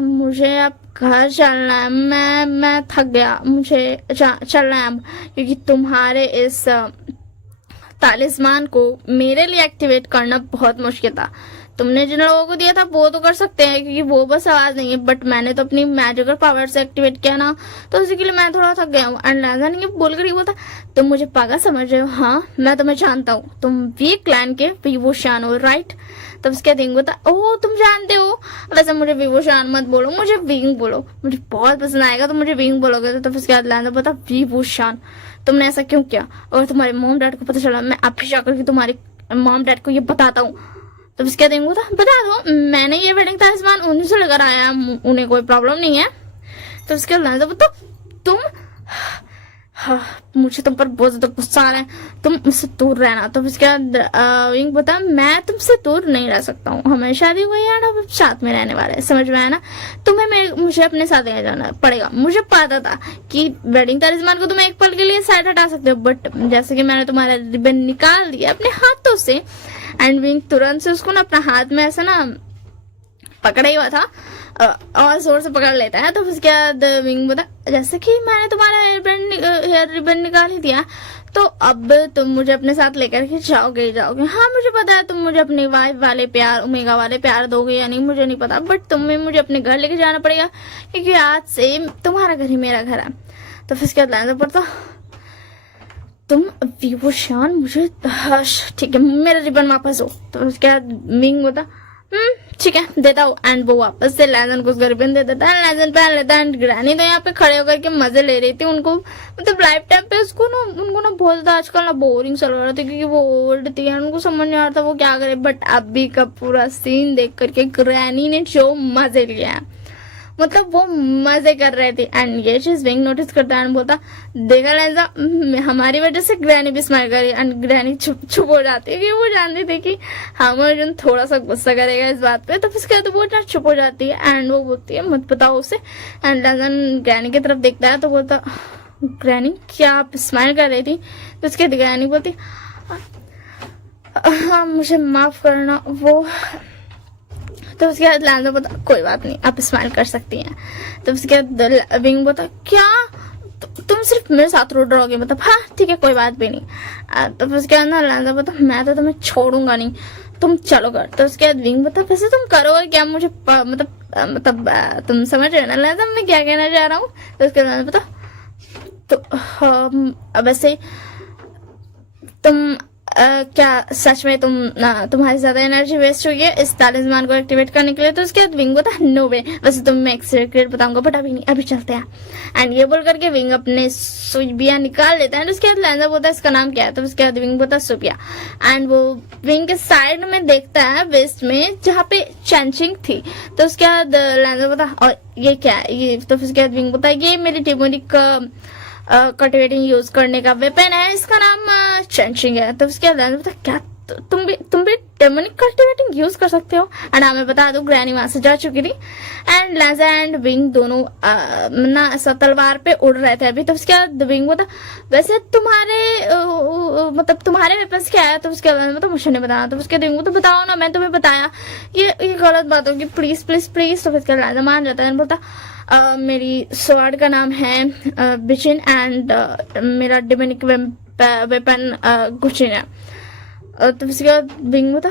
मुझे अब घर चलना है, मैं थक गया, मुझे चलना है अब, क्योंकि तुम्हारे इस तालिस्मान को मेरे लिए एक्टिवेट करना बहुत मुश्किल था। तुमने जिन लोगों को दिया था वो तो कर सकते हैं, क्योंकि वो बस आवाज नहीं है, बट मैंने तो अपनी मैजिकल पावर से एक्टिवेट किया ना, तो उसी के लिए मैं थोड़ा थक गया हूँ। एंड लैजा ने बोलकर ये बोलता तुम मुझे पागल समझ रहे हो? हाँ मैं तुम्हें जानता हूँ, तुम वी क्लैन के विवोशान हो, राइट? तब उसके दिन बोलता ओह तुम जानते हो, वैसे मुझे विवोशान मत बोलो, मुझे विंग बोलो, मुझे बहुत पसंद आएगा तो मुझे विंग बोलोगे। तो उसके बाद लैजा बोलता विवोशान तुमने ऐसा क्यों किया? और तुम्हारे मॉम डैड को पता चला, मैं अभी जाकर के तुम्हारे मॉम डैड को ये बताता हूँ। तो उसके दिन था बता दो मैंने ये वेडिंग तालिस्मान उन्हीं से लेकर आया, उन्हें कोई प्रॉब्लम नहीं है। तो उसके बाद तो तुम मुझे तुम पर बहुत ज्यादा गुस्सा आ रहा है, तुम मुझसे दूर रहना। तो उसके बाद विंग बता मैं तुमसे दूर नहीं रह सकता हूँ, हमें शादी हुई है ना, साथ में रहने वाले, समझ में आया ना? तुम्हें मुझे अपने साथ ले जाना पड़ेगा। मुझे पता था कि वेडिंग तालिस्मान को तुम एक पल के लिए साइड हटा सकते हो, बट जैसे कि मैंने तुम्हारा रिबन निकाल दिया अपने हाथों से। एंड विंग तुरंत से उसको ना अपना हाथ में ऐसा ना पकड़ा ही हुआ था और जोर से पकड़ लेता है। तो उसके बाद विंग बता जैसे कि मैंने तुम्हारा हेयर रिबन निकाल ही दिया, तो अब तुम मुझे अपने साथ लेकर के जाओगे। हाँ मुझे पता है तुम मुझे अपनी वाइफ वाले प्यार ओमेगा वाले प्यार दोगे या नहीं मुझे नहीं पता, बट तुम्हें मुझे अपने घर लेके जाना पड़ेगा, क्योंकि आज से तुम्हारा घर ही मेरा घर है। तो फिर उसके बाद लाना पड़ता तुम विवोशान मुझे ठीक है मेरा रिबन वापस हो। तो उसके बाद विंग होता ठीक है देता हूँ। एंड वो वापस से लैजन को उसका रिबन दे देता है, लैजन पहन लेता है। एंड ग्रैनी तो यहाँ पे खड़े होकर के मजे ले रही थी, उनको मतलब लाइफ टाइम पे उनको ना बहुत ज्यादा आजकल ना बोरिंग चल रहा था, क्योंकि वो ओल्ड थी, उनको समझ नहीं आ रहा था वो क्या करे। बट अभी का पूरा सीन देख करके ग्रैनी ने जो मजे लिया है मतलब वो मजे कर रहे थे। एंड ये चीज विंग नोटिस करता है एंड बोलता देखा लैंजा, हमारी वजह से ग्रैनी भी स्माइल करी। एंड ग्रैनी चुप चुप हो जाती है कि वो जानती थी कि हम अर्जुन थोड़ा सा गुस्सा करेगा इस बात पे, तो फिर तो वो चुप हो जाती है। एंड वो बोलती है मत बताओ उसे। एंड लैंजा ग्रैनी की तरफ देखता है तो बोलता ग्रैनी क्या आप स्माइल कर रही थी? तो उसके ग्रैनी बोलती हाँ मुझे माफ करना वो। तो उसके बाद लैंजा बोलता कोई बात नहीं, आप स्माइल कर सकती हैं। तो उसके बाद विंग बोलता क्या तुम सिर्फ मेरे साथ रोड रहोगे? मतलब हाँ ठीक है कोई बात भी नहीं। तो उसके बाद ना लैंजा बोलता मैं तो तुम्हें छोड़ूंगा नहीं, तुम चलो कर। तो उसके बाद विंग बोलता वैसे तुम करोगे क्या? मुझे मतलब तुम समझ रहे हो ना लैंजा मैं क्या कहना चाह रहा हूँ? तो उसके बाद बोलता तो वैसे तुम क्या सच में तुम्हारी ज्यादा एनर्जी वेस्ट हुई है इस तालिस्मान को एक्टिवेट करने के लिए? तो उसके बाद विंग बोलता नो वे, वैसे तुम मैं एक सीक्रेट बताऊंगा बट अभी नहीं, अभी चलते हैं। एंड ये बोल करके विंग अपने सुबिया निकाल लेता है। उसके बाद लैंजा बोलता है इसका नाम क्या है? तो उसके बाद विंग बोलता सुबिया। एंड वो विंग के साइड में देखता है वेस्ट में जहाँ पे चैंचिंग थी। तो उसके बाद लैंजा बोलता और ये क्या है ये? तो उसके बाद विंग बोलता ये मेरी डेमोनिक कल्टिवेटिंग यूज करने का वेपन है, इसका नाम चैंचिंग है। तो उसके बाद क्या तुम भी डेमोनिक कल्टिवेटिंग यूज कर सकते हो? एंड हमें बता दो ग्रैनी वहां से जा चुकी थी। एंड लैंजा एंड विंग दोनों ना ऐसा तलवार पे उड़ रहे थे अभी। तो उसके बाद विंग बोला वैसे तुम्हारे वेपन्स क्या है? तो उसके बाद मुझे नहीं बताना। तो उसके विंग तो बताओ ना, मैं तुम्हें बताया, ये गलत बात होगी, प्लीज प्लीज प्लीज। तो उसके लैंजा मान जाता है, बोलता मेरी स्वॉर्ड का नाम है बिचिन एंड मेरा डेमोनिक वेपन गुचिन है। तो उसके बाद विंग बोलता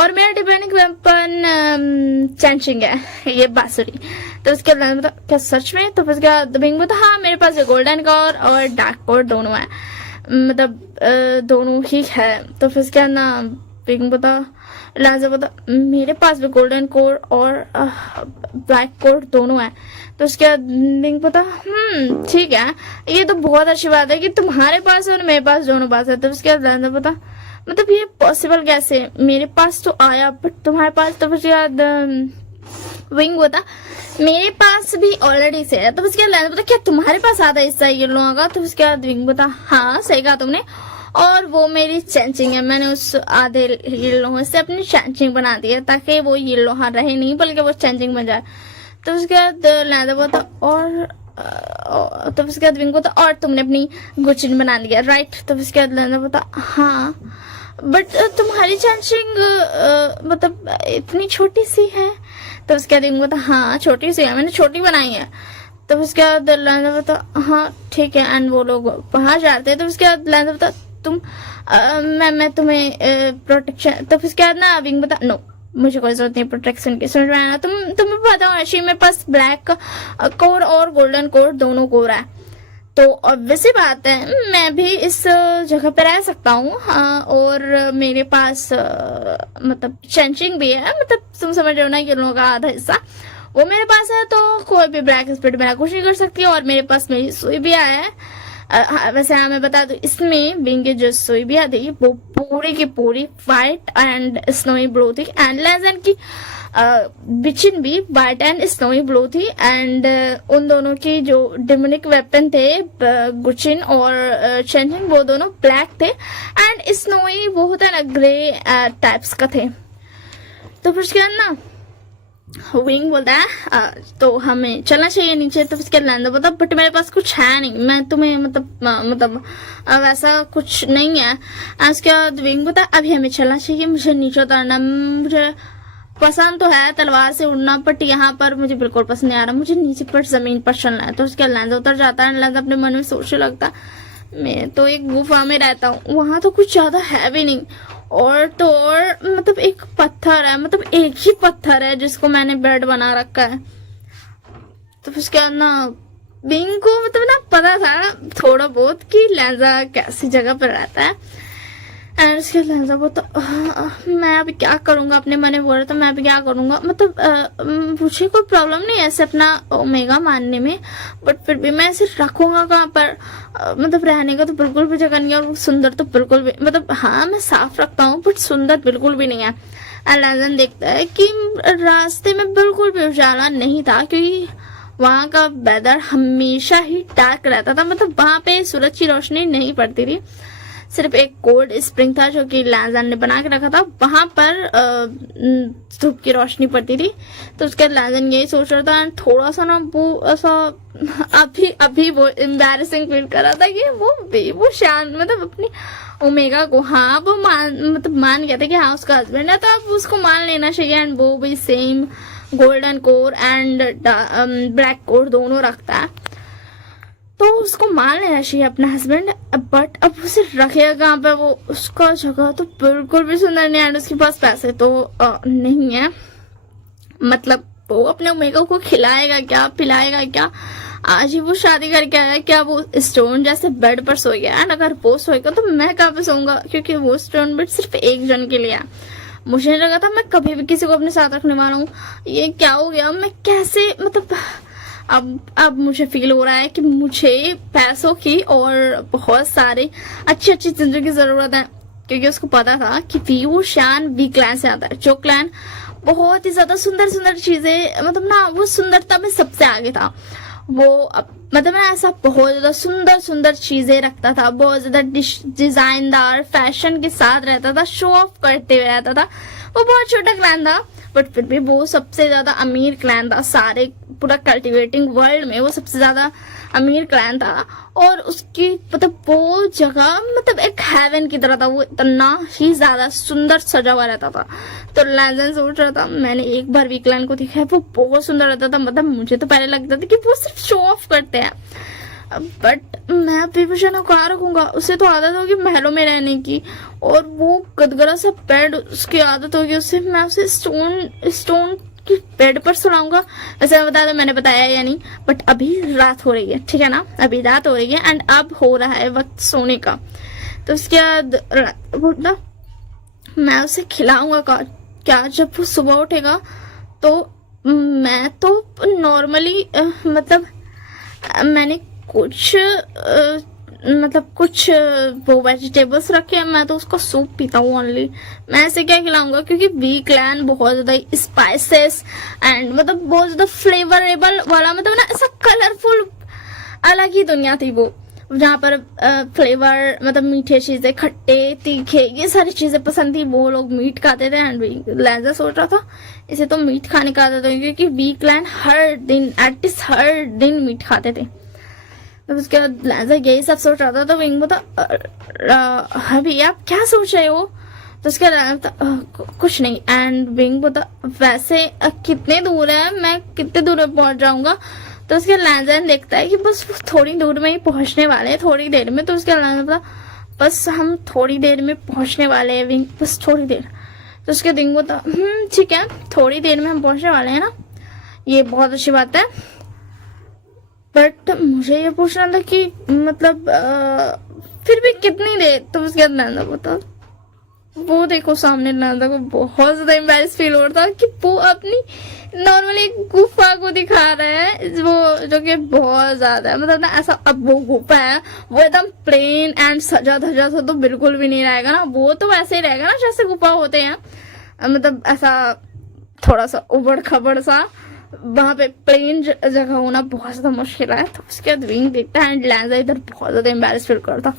और मेरा डेमोनिक वेपन चैंचिंग है, ये बांसुरी। तो उसके बाद बोलता क्या सच में? तो उसके बाद विंग बोलता हाँ मेरे पास गोल्डन कोर और डार्क कोर दोनों है, मतलब दोनों ही है। तो फिर उसके बाद ना विंग बोलता लैंजा बोलता मेरे पास भी गोल्डन कोर और ब्लैक कोर दोनों है। तो उसके बाद विंग बोलता ठीक है, ये तो बहुत अच्छी बात है कि तुम्हारे पास और मेरे पास दोनों पास है। तो उसके बाद लैंजा बोलता मतलब ये पॉसिबल कैसे? मेरे पास तो आया बट तुम्हारे पास? तो उसके बाद विंग बोलता मेरे पास भी ऑलरेडी से है। तो उसके बाद लैंजा बोलता क्या तुम्हारे पास आता है इससे ये लोगों का? तो उसके बाद विंग बोलता हाँ सही कहा तुमने, और वो मेरी चैंचिंग है, मैंने उस आधे ये लोगों से अपनी चैंचिंग बना दी है ताकि वो ये लोहा रहे नहीं बल्कि वो चैंचिंग बन जाए। तो उसके बाद लैंजा बोलता और तो उसके बाद विंग बोलता और तुमने अपनी गुचिन बना दिया राइट? तो उसके बाद लैंजा बोलता हाँ बट तुम्हारी चैंचिंग मतलब इतनी छोटी सी है। तो उसके बाद विंग बोलता हाँ छोटी सी है, मैंने छोटी बनाई है। तो उसके बाद लैंजा बोलता हाँ ठीक है। एंड वो लोग बाहर जाते हैं। तो उसके बाद लैंजा बोलता मैं तुम्हें प्रोटेक्शन। तो उसके बाद ना विंग बता नो मुझे कोई जरूरत नहीं प्रोटेक्शन की, समझ में आया? तुम्हें पता हो अच्छी मेरे पास ब्लैक कोर और गोल्डन कोर दोनों कोर है, तो ऑब्वियसली बात है मैं भी इस जगह पे रह सकता हूँ। और मेरे पास मतलब चैंचिंग भी है, मतलब तुम समझ रहे हो ना ये लोगों का आधा हिस्सा वो मेरे पास है, तो कोई भी ब्लैक स्पिरिट मेरा कुछ नहीं कर सकती। और मेरे पास मेरी सुई भी आया है। वैसे हाँ मैं बता दूं इसमें विंग जो सुई भी थी वो पूरी की पूरी व्हाइट एंड स्नोई ब्लू थी। एंड लेजेंड की बिचिन भी व्हाइट एंड स्नोई ब्लू थी। एंड उन दोनों की जो डेमोनिक वेपन थे गुचिन और चेंजिंग वो दोनों ब्लैक थे एंड स्नोई वो होता है ना ग्रे टाइप्स का थे। तो फिर उसके बाद ना विंग बोलता है तो हमें चलना चाहिए नीचे। तो उसके लैंजा बोलता बट मेरे पास कुछ है नहीं, मैं तुम्हें मतलब वैसा कुछ नहीं है। उसके बाद विंग बोलता अभी हमें चलना चाहिए, मुझे नीचे उतरना, मुझे पसंद तो है तलवार से उड़ना बट यहाँ पर मुझे बिल्कुल पसंद नहीं आ रहा, मुझे नीचे पर जमीन पर चलना है। तो उसके लैंजा उतर जाता है। लैंजा अपने मन में सोचने लगता मैं तो एक गुफा में रहता हूँ, वहां तो कुछ ज्यादा है भी नहीं, और तो और मतलब एक पत्थर है, मतलब एक ही पत्थर है जिसको मैंने बेड बना रखा है। तो उसके बाद ना विंग को मतलब ना पता था थोड़ा बहुत कि लैंजा कैसी जगह पर रहता है। एंड उसके लैंजा वो तो मैं अभी क्या करूंगा, अपने मन में बोल रहा था मैं अभी क्या करूंगा, मतलब मुझे कोई प्रॉब्लम नहीं है ऐसे अपना ओमेगा मानने में, बट फिर भी मैं ऐसे रखूंगा कहाँ पर, मतलब रहने का तो बिल्कुल भी जगह नहीं है और सुंदर तो बिल्कुल भी, मतलब हाँ मैं साफ रखता हूँ बट सुंदर बिल्कुल भी नहीं है। एंड लैजन देखता है कि रास्ते में बिल्कुल भी उजाला नहीं था, क्योंकि वहां का वेदर हमेशा ही डार्क रहता था, मतलब वहां पे सूरज की रोशनी नहीं पड़ती थी। सिर्फ एक कोल्ड स्प्रिंग था जो कि लैजन ने बना के रखा था, वहां पर धूप की रोशनी पड़ती थी। तो उसके बाद लैजन यही सोच रहा था, थोड़ा सा ना वो ऐसा अभी वो एम्बैरेसिंग फील कर रहा था कि वो शान मतलब अपनी ओमेगा को, हाँ वो मान गया था कि हाँ उसका हस्बैंड है, तो अब उसको मान लेना चाहिए। एंड वो भी same golden core and black core दोनों रखता है, तो उसको मान लेना चाहिए अपना हस्बैंड। बट अब उसे रखेगा कहाँ पे, वो उसका जगह तो बिल्कुल भी सुंदर नहीं है, उसके पास पैसे तो नहीं है, मतलब वो अपने ओमेगा को खिलाएगा क्या, पिलाएगा क्या। आज ही वो शादी करके आया, क्या वो स्टोन जैसे बेड पर सो गया। एंड अगर वो सोएगा तो मैं कहाँ पे सोऊंगा, क्योंकि वो स्टोन बेड सिर्फ एक जन के लिए है। मुझे नहीं लगा था मैं कभी भी किसी को अपने साथ रखने वाला हूँ। ये क्या हो गया, मैं कैसे, मतलब अब मुझे फील हो रहा है कि मुझे पैसों की और बहुत सारे अच्छी चीजों की जरूरत है, क्योंकि उसको पता था कि वीवू शान वी क्लैन से आता है, जो क्लैन बहुत ही ज्यादा सुंदर चीजें, मतलब ना वो सुंदरता में सबसे आगे था। वो मतलब ना ऐसा बहुत ज्यादा सुंदर चीजें रखता था, बहुत ज्यादा डिजाइनदार फैशन के साथ रहता था, शो ऑफ करते हुए रहता था। वो बहुत छोटा क्लैन था, बट फिर भी वो सबसे ज्यादा अमीर क्लैन था, सारे पूरा कल्टिवेटिंग वर्ल्ड में वो सबसे ज्यादा अमीर क्लैन था। और उसकी मतलब वो जगह मतलब एक हेवन की तरह था, वो इतना ही ज्यादा सुंदर सजा हुआ रहता था। तो लैजन सोच रहा था, मैंने एक बार वी क्लैन को देखा है, वो बहुत सुंदर रहता था, मतलब मुझे तो पहले लगता था कि वो सिर्फ शो ऑफ करते हैं, बट मैं विभूषण को कहाँ रखूंगा, उसे तो आदत होगी महलों में रहने की, और वो गदगरा सा बेड उसकी आदत होगी उसे, मैं उसे स्टोन की बेड पर सुलाऊंगा। ऐसे मैं बता दो, मैंने बताया या नहीं, बट अभी रात हो रही है, ठीक है ना, अभी रात हो रही है एंड अब हो रहा है वक्त सोने का। तो उसके बाद ना मैं उसे खिलाऊंगा क्या, जब वो सुबह उठेगा तो मैं तो नॉर्मली मतलब मैंने कुछ वो वेजिटेबल्स रखे हैं, मैं तो उसका सूप पीता हूँ ओनली। मैं ऐसे क्या खिलाऊंगा, क्योंकि वी क्लैन बहुत ज्यादा स्पाइसेस एंड मतलब बहुत ज्यादा फ्लेवरेबल वाला, मतलब ना ऐसा कलरफुल अलग ही दुनिया थी वो, जहाँ पर फ्लेवर मतलब मीठे चीजें, खट्टे तीखे ये सारी चीजें पसंद थी। वो लोग मीट खाते थे एंड लैजा सोच रहा था इसे तो मीट खाने का आदत है, क्योंकि वी क्लैन हर दिन एटलीस्ट हर दिन मीट खाते थे। तो उसके बाद लैजा यही सब सोच रहा था, तो विंग बोला अभी आप क्या सोच रहे हो। तो उसके बाद कुछ नहीं। एंड विंग बोला वैसे कितने दूर है, मैं कितने दूर पहुंच जाऊंगा। तो उसके लैंजन देखता है कि बस थोड़ी दूर में ही पहुंचने वाले हैं, थोड़ी देर में। तो उसके लैंजन बोला बस हम थोड़ी देर में पहुंचने वाले हैं विंग, बस थोड़ी देर। तो उसके विंग बोला ठीक है, थोड़ी देर में हम पहुंचने वाले हैं ना, ये बहुत अच्छी बात है, बट मुझे ये पूछना था कि मतलब फिर भी कितनी देर। तो उसके बाद लैंजा बोला वो देखो सामने लैंजा को बहुत ज्यादा एम्बैरेस फील हो रहा था कि वो अपनी नॉर्मली गुफा को दिखा रहे हैं, वो जो कि बहुत ज्यादा है, मतलब ना ऐसा अब वो गुफा है वो एकदम प्लेन एंड सजा धजा सा तो बिल्कुल भी नहीं रहेगा ना, वो तो वैसे ही रहेगा ना जैसे गुफा होते हैं, मतलब ऐसा थोड़ा सा उबड़ खबड़ सा, वहां पे प्लेन जगह होना बहुत ज्यादा मुश्किल है। तो उसके बाद विंग देखता है एंड लैंजा इधर बहुत ज्यादा एम्बैरेस फील करता,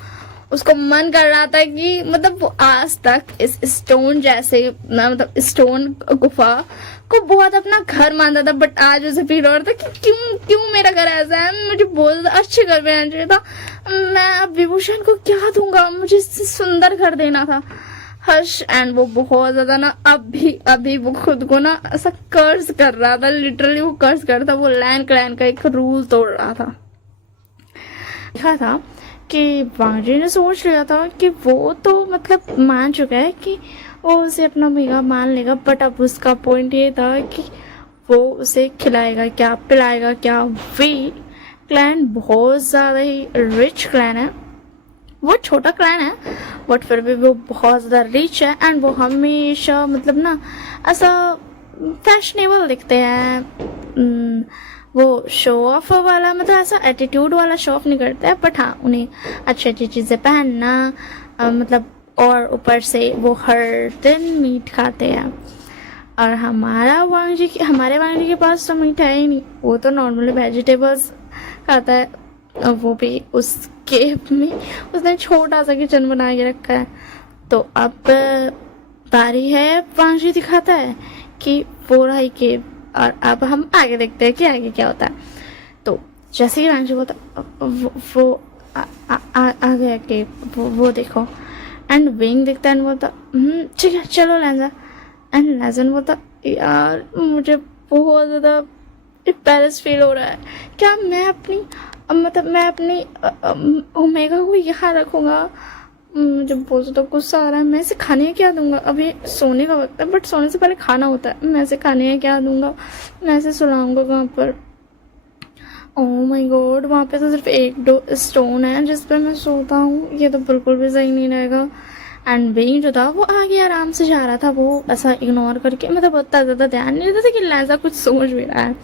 उसको मन कर रहा था कि मतलब वो आज तक इस स्टोन जैसे मतलब स्टोन गुफा को बहुत अपना घर मानता था, बट आज उसे फील हो रहा था कि क्यों मेरा घर ऐसा है, मुझे बहुत अच्छे घर में रहना चाहिए था, मैं अब विभूषण को क्या दूंगा, मुझे सुंदर घर देना था। हर्ष एंड वो बहुत ज्यादा ना अभी वो खुद को ना ऐसा कर्ज कर रहा था, लिटरली वो कर्ज कर रहा था, वो लैंड क्लैन का एक रूल तोड़ रहा था। देखा था कि वांगजी ने सोच लिया था कि वो तो मतलब मान चुका है कि वो उसे अपना मेगा मान लेगा, बट अब उसका पॉइंट ये था कि वो उसे खिलाएगा क्या, पिलाएगा क्या। वी क्लैन बहुत ज़्यादा ही रिच क्लैन है, वो छोटा क्लैन है बट फिर भी वो बहुत ज़्यादा रिच है एंड वो हमेशा मतलब ना ऐसा फैशनेबल दिखते हैं, वो शो ऑफ वाला मतलब ऐसा एटीट्यूड वाला शो ऑफ नहीं करते हैं, बट हाँ उन्हें अच्छी अच्छी चीज़ें पहनना मतलब, और ऊपर से वो हर दिन मीट खाते हैं। और हमारे वांगजी के पास तो मीठा है ही नहीं, वो तो नॉर्मली वेजिटेबल्स खाता है, और वो भी उस केव में उसने छोटा सा किचन बना के रखा है। तो अब बारी है वांगजी दिखाता है कि वो रहा ही केव, और अब हम आगे देखते हैं कि आगे क्या होता है। तो जैसे ही वांगजी बोलता वो आ गया केव, वो देखो। एंड विंग दिखता है एंड बोलता ठीक है चलो लैंजा। एंड लैजन बोलता यार मुझे बहुत ज़्यादा एम्बैरेस फील हो रहा है, क्या मैं अपनी ओमेगा को यहाँ रखूँगा? मुझे बहुत ज़्यादा गुस्सा आ रहा है, मैं इसे खाने क्या दूंगा? अभी सोने का वक्त है, बट सोने से पहले खाना होता है, मैं इसे खाने क्या दूंगा? मैं इसे सुलाऊंगा कहाँ पर? ओह माय गॉड, वहाँ पे तो सिर्फ एक स्टोन है जिस पर मैं सोता हूँ, ये तो बिल्कुल भी सही नहीं रहेगा। एंड बेइंग जो था वो आगे आराम से जा रहा था, वो ऐसा इग्नोर करके, मतलब उतना ज़्यादा ध्यान नहीं देता था कि लैंजा कुछ सोच भी रहा है,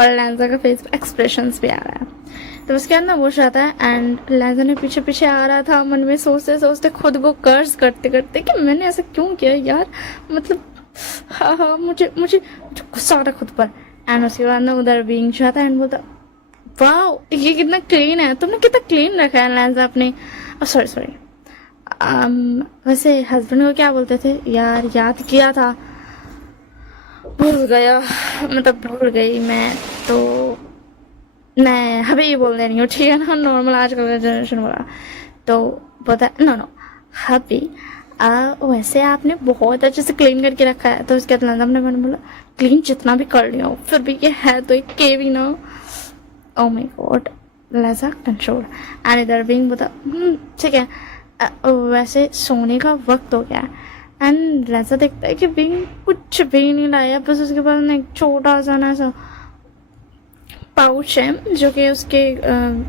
और लैंजा का फेस एक्सप्रेशंस भी आ रहा है। तो उसके बाद ना वो जाता है एंड लैंजा ने पीछे पीछे आ रहा था, मन में सोचते सोचते खुद को कर्ज करते करते कि मैंने ऐसा क्यों किया यार, मतलब हाँ मुझे गुस्सा आ रहा खुद पर। एंड उसके बाद ना उधर बीइंग जाता है एंड बोलता वाह ये कितना क्लीन है, तुमने कितना क्लीन रखा है लैंजा अपने। सॉरी वैसे हस्बैंड को क्या बोलते थे यार, याद किया था भूल गया, मतलब भूल गई मैं, तो मैं अभी बोल दे रही हूँ ठीक है ना, नॉर्मल आजकल का जनरेशन बोला तो बोलता नो हबी वैसे आपने बहुत अच्छे से क्लीन करके रखा है। तो उसके बाद हमने मैंने बोला क्लीन जितना भी कर लिया हो फिर भी ये है तो एक केव ही ना। ओ माय गॉड, लैजा कंट्रोल। एंड इधर बीइंग बोलता ठीक है वैसे सोने का वक्त हो गया। एंड लैजा देखता है कि बीइंग कुछ भी नहीं लाया, बस उसके पास ना एक छोटा सा ना सा पाउच है जो कि उसके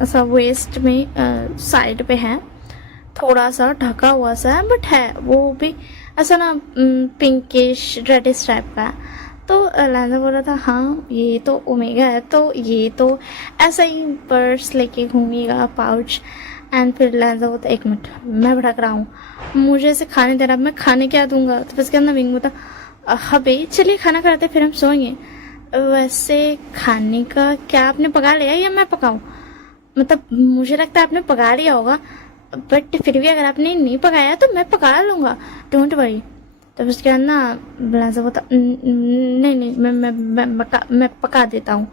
ऐसा वेस्ट में साइड पे है, थोड़ा सा ढका हुआ सा है, बट है वो भी ऐसा ना पिंकिश रेडिश टाइप का है। तो लैंजा बोल रहा था हाँ ये तो ओमेगा है, तो ये तो ऐसा ही पर्स लेके घूमेगा पाउच। एंड फिर लैंजा बोलता एक मिनट मैं भड़क रहा हूँ, मुझे इसे खाने दे रहा, मैं खाने क्या दूंगा? तो फिर उसके अंदर विंग बोलता हबे चलिए खाना खाते फिर हम सोएंगे। वैसे खाने का क्या आपने पका लिया या मैं पकाऊं? मतलब मुझे लगता है आपने पका लिया होगा, बट फिर भी अगर आपने नहीं पकाया तो मैं पका लूँगा, डोंट वरी। तो उसके बाद ना लैंजा बोलता नहीं मैं पका देता हूँ।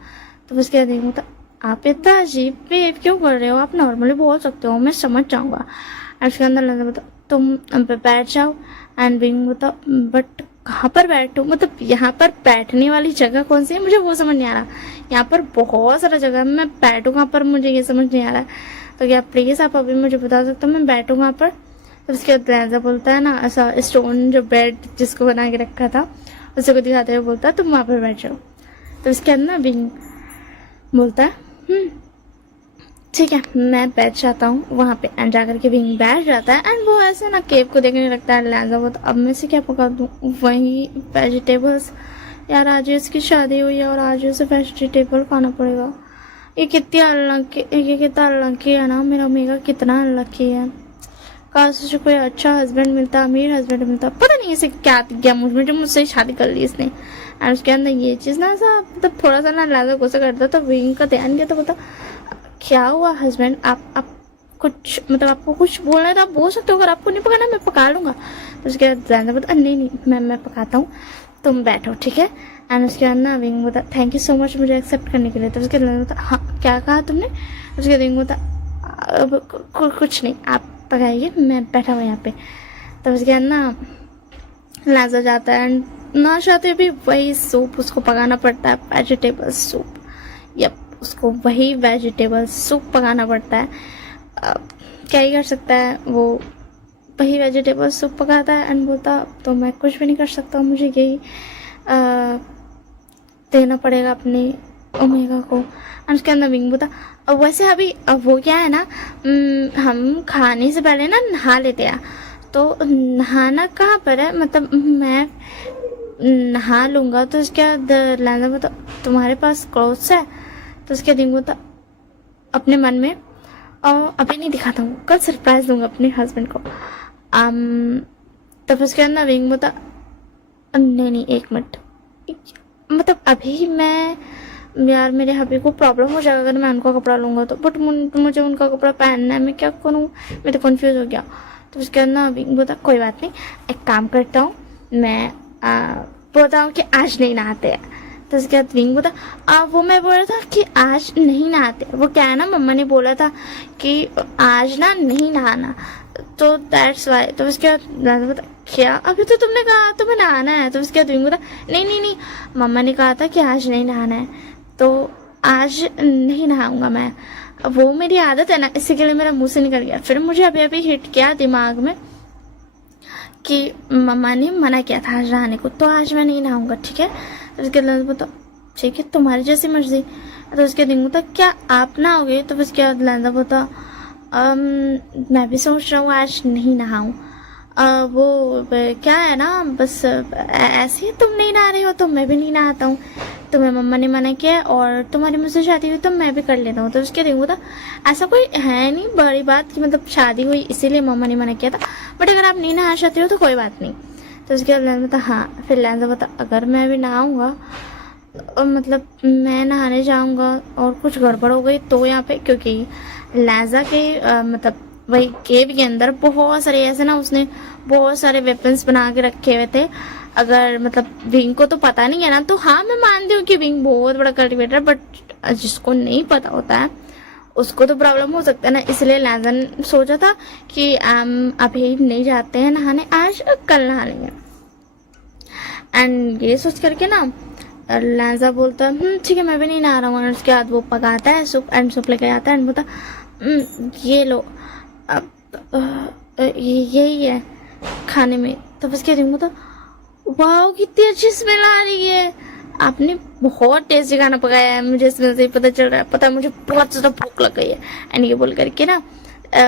तो उसके बाद बोलता आप इतना अजीब बिहेव क्यों कर रहे हो, आप नॉर्मली बोल सकते हो, मैं समझ जाऊँगा। और उसके अंदर लैंजा बोलता तुम बैठ जाओ। एंड विंग बोलता बट कहाँ पर बैठूं, मतलब यहाँ पर बैठने वाली जगह कौन सी है, मुझे वो समझ नहीं आ रहा। यहाँ पर बहुत सारा जगह है, मैं बैठूँ कहाँ पर, मुझे ये समझ नहीं आ रहा है। तो क्या प्लीज़ आप अभी मुझे बता सकते हो मैं बैठूँ कहाँ पर? तो उसके बाद लैंजा बोलता है ना ऐसा स्टोन जो बेड जिसको बना के रखा था उसे को दिखाते हुए बोलता है तुम वहाँ पर बैठ जाओ। तो उसके बाद ना विंग बोलता है ठीक है मैं बैठ जाता हूँ वहाँ पे। एंड जाकर के विंग बैठ जाता है एंड वो ऐसे ना केव को देखने लगता है। लैंजा बोलता अब मैं से क्या पका दूँ, वही वेजिटेबल्स, यार आज इसकी शादी हुई है और आज उसे वेजिटेबल खाना पड़ेगा। ये कितना अनलकी है ना, मेरा ओमेगा कितना अनलकी है। काश उसे कोई अच्छा हस्बैंड मिलता, अमीर हस्बैंड मिलता, पता नहीं इसे क्या गया मुझसे शादी कर ली इसने। एंड उसके अंदर ये चीज़ ना ऐसा मतलब थोड़ा सा ना लैंजा गुस्सा करता तो विंग का ध्यान गया तो बोलता क्या हुआ हस्बैंड, आप कुछ मतलब आपको कुछ बोलना है तो आप बोल सकते हो, अगर आपको नहीं पकाना मैं पका लूँगा। तो उसके बाद लैंजा बोलता नहीं मैं पकाता हूँ, तुम बैठो ठीक है। एंड उसके बाद ना विंग बोलता थैंक यू सो मच मुझे एक्सेप्ट करने के लिए। तो उसके बाद बोलता हाँ क्या कहा तुमने? उसके बाद विंग बोलता कुछ नहीं आप पकाइए मैं बैठा हुआ यहाँ पे। तो उसके बाद ना लैंजा जाता है एंड ना चाहते भी वही सूप उसको पकाना पड़ता है, वेजिटेबल सूप। यप उसको वही वेजिटेबल सूप पकाना पड़ता है। क्या ही कर सकता है, वो वही वेजिटेबल सूप पकाता है एंड बोलता तो मैं कुछ भी नहीं कर सकता, मुझे यही देना पड़ेगा अपने ओमेगा को। एंड उसके अंदर विंग बोलता अब वैसे अभी अब वो क्या है ना हम खाने से पहले ना नहा लेते हैं। तो नहाना कहाँ पर है, मतलब मैं नहा लूँगा। तो उसके बाद लैंजा बोलता तुम्हारे पास क्लोथ्स है? तो उसके बाद बोलता अपने मन में और अभी नहीं दिखाता हूँ, कल सरप्राइज दूंगा अपने हस्बैंड को। तब उसके बाद ना विंग बोलता नहीं नहीं, एक मिनट, मतलब अभी मैं, यार मेरे हबी को प्रॉब्लम हो जाएगा अगर मैं उनका कपड़ा लूँगा तो, बट मुझे उनका कपड़ा पहनना है, मैं क्या करूँ, मैं तो कंफ्यूज हो गया। तो उसके बाद ना अभी बोला कोई बात नहीं, एक काम करता हूँ, मैं बोलता हूँ कि आज नहीं नहाते हैं। तो उसके बाद विंग बोला वो मैं बोल रहा था कि आज नहीं नहाते, वो क्या है ना, मम्मा ने बोला था कि आज ना नहीं नहाना, तो दैट्स वाई। तो उसके बाद बोला क्या, अभी तो तुमने कहा तुम्हें नहाना है। तो उसके बाद विंग बोला नहीं नहीं नहीं, मम्मा ने कहा था कि आज नहीं नहाना है, तो आज नहीं नहाऊंगा मैं, वो मेरी आदत है ना, इसी के लिए मेरा मुंह से निकल गया। फिर मुझे अभी अभी हिट किया दिमाग में कि मम्मा ने मना किया था आज नहाने को, तो आज मैं नहीं नहाऊंगा, ठीक है। तो उसके बाद बोला ठीक है तुम्हारी जैसी मर्जी। तो उसके दिन बोला क्या आप नहाओगे। तो उसके बाद लैंदा बोला मैं भी सोच रहा हूँ आज नहीं नहाऊं, वो क्या है ना, बस ऐसे ही तुम नहीं नहा रहे हो तो मैं भी नहीं नहाता हूँ, तुम्हें मम्मा ने मना किया और तुम्हारी मुझसे शादी हुई तो मैं भी कर लेता हूँ। तो उसके दिन बोला ऐसा कोई है नहीं बड़ी बात कि मतलब शादी हुई इसीलिए मम्मा ने मना किया था, बट अगर आप नहीं नहा चाहते हो तो कोई बात नहीं। तो उसके बाद लैंजा बता हाँ, फिर लैंजा बता अगर मैं भी नहाऊंगा मतलब मैं नहाने जाऊंगा और कुछ गड़बड़ हो गई तो यहाँ पे, क्योंकि लैंजा के मतलब वही केव के अंदर बहुत सारे ऐसे ना, उसने बहुत सारे वेपन्स बना के रखे हुए थे। अगर मतलब विंग को तो पता नहीं है ना, तो हाँ मैं मानती हूँ कि विंग बहुत बड़ा कल्टिवेटर है, बट जिसको नहीं पता होता है उसको तो प्रॉब्लम हो सकता है ना, इसलिए लैंजा ने सोचा था कि अभी नहीं जाते हैं नहाने, आज कल नहा लेंगे। एंड ये सोच करके ना लैंजा बोलता ठीक है मैं भी नहीं नहा रहा हूँ। उसके बाद वो पकाता है सूप एंड सूप लेके आता है एंड बोलता ये लो, अब यही है खाने में। तो उसके दिन बोलता वाह कितनी अच्छी स्मेल आ रही है, आपने बहुत टेस्टी खाना पकाया है, मुझे स्मेल से ही पता चल रहा है, पता है मुझे बहुत ज़्यादा भूख लग गई है। एंड ये बोल करके ना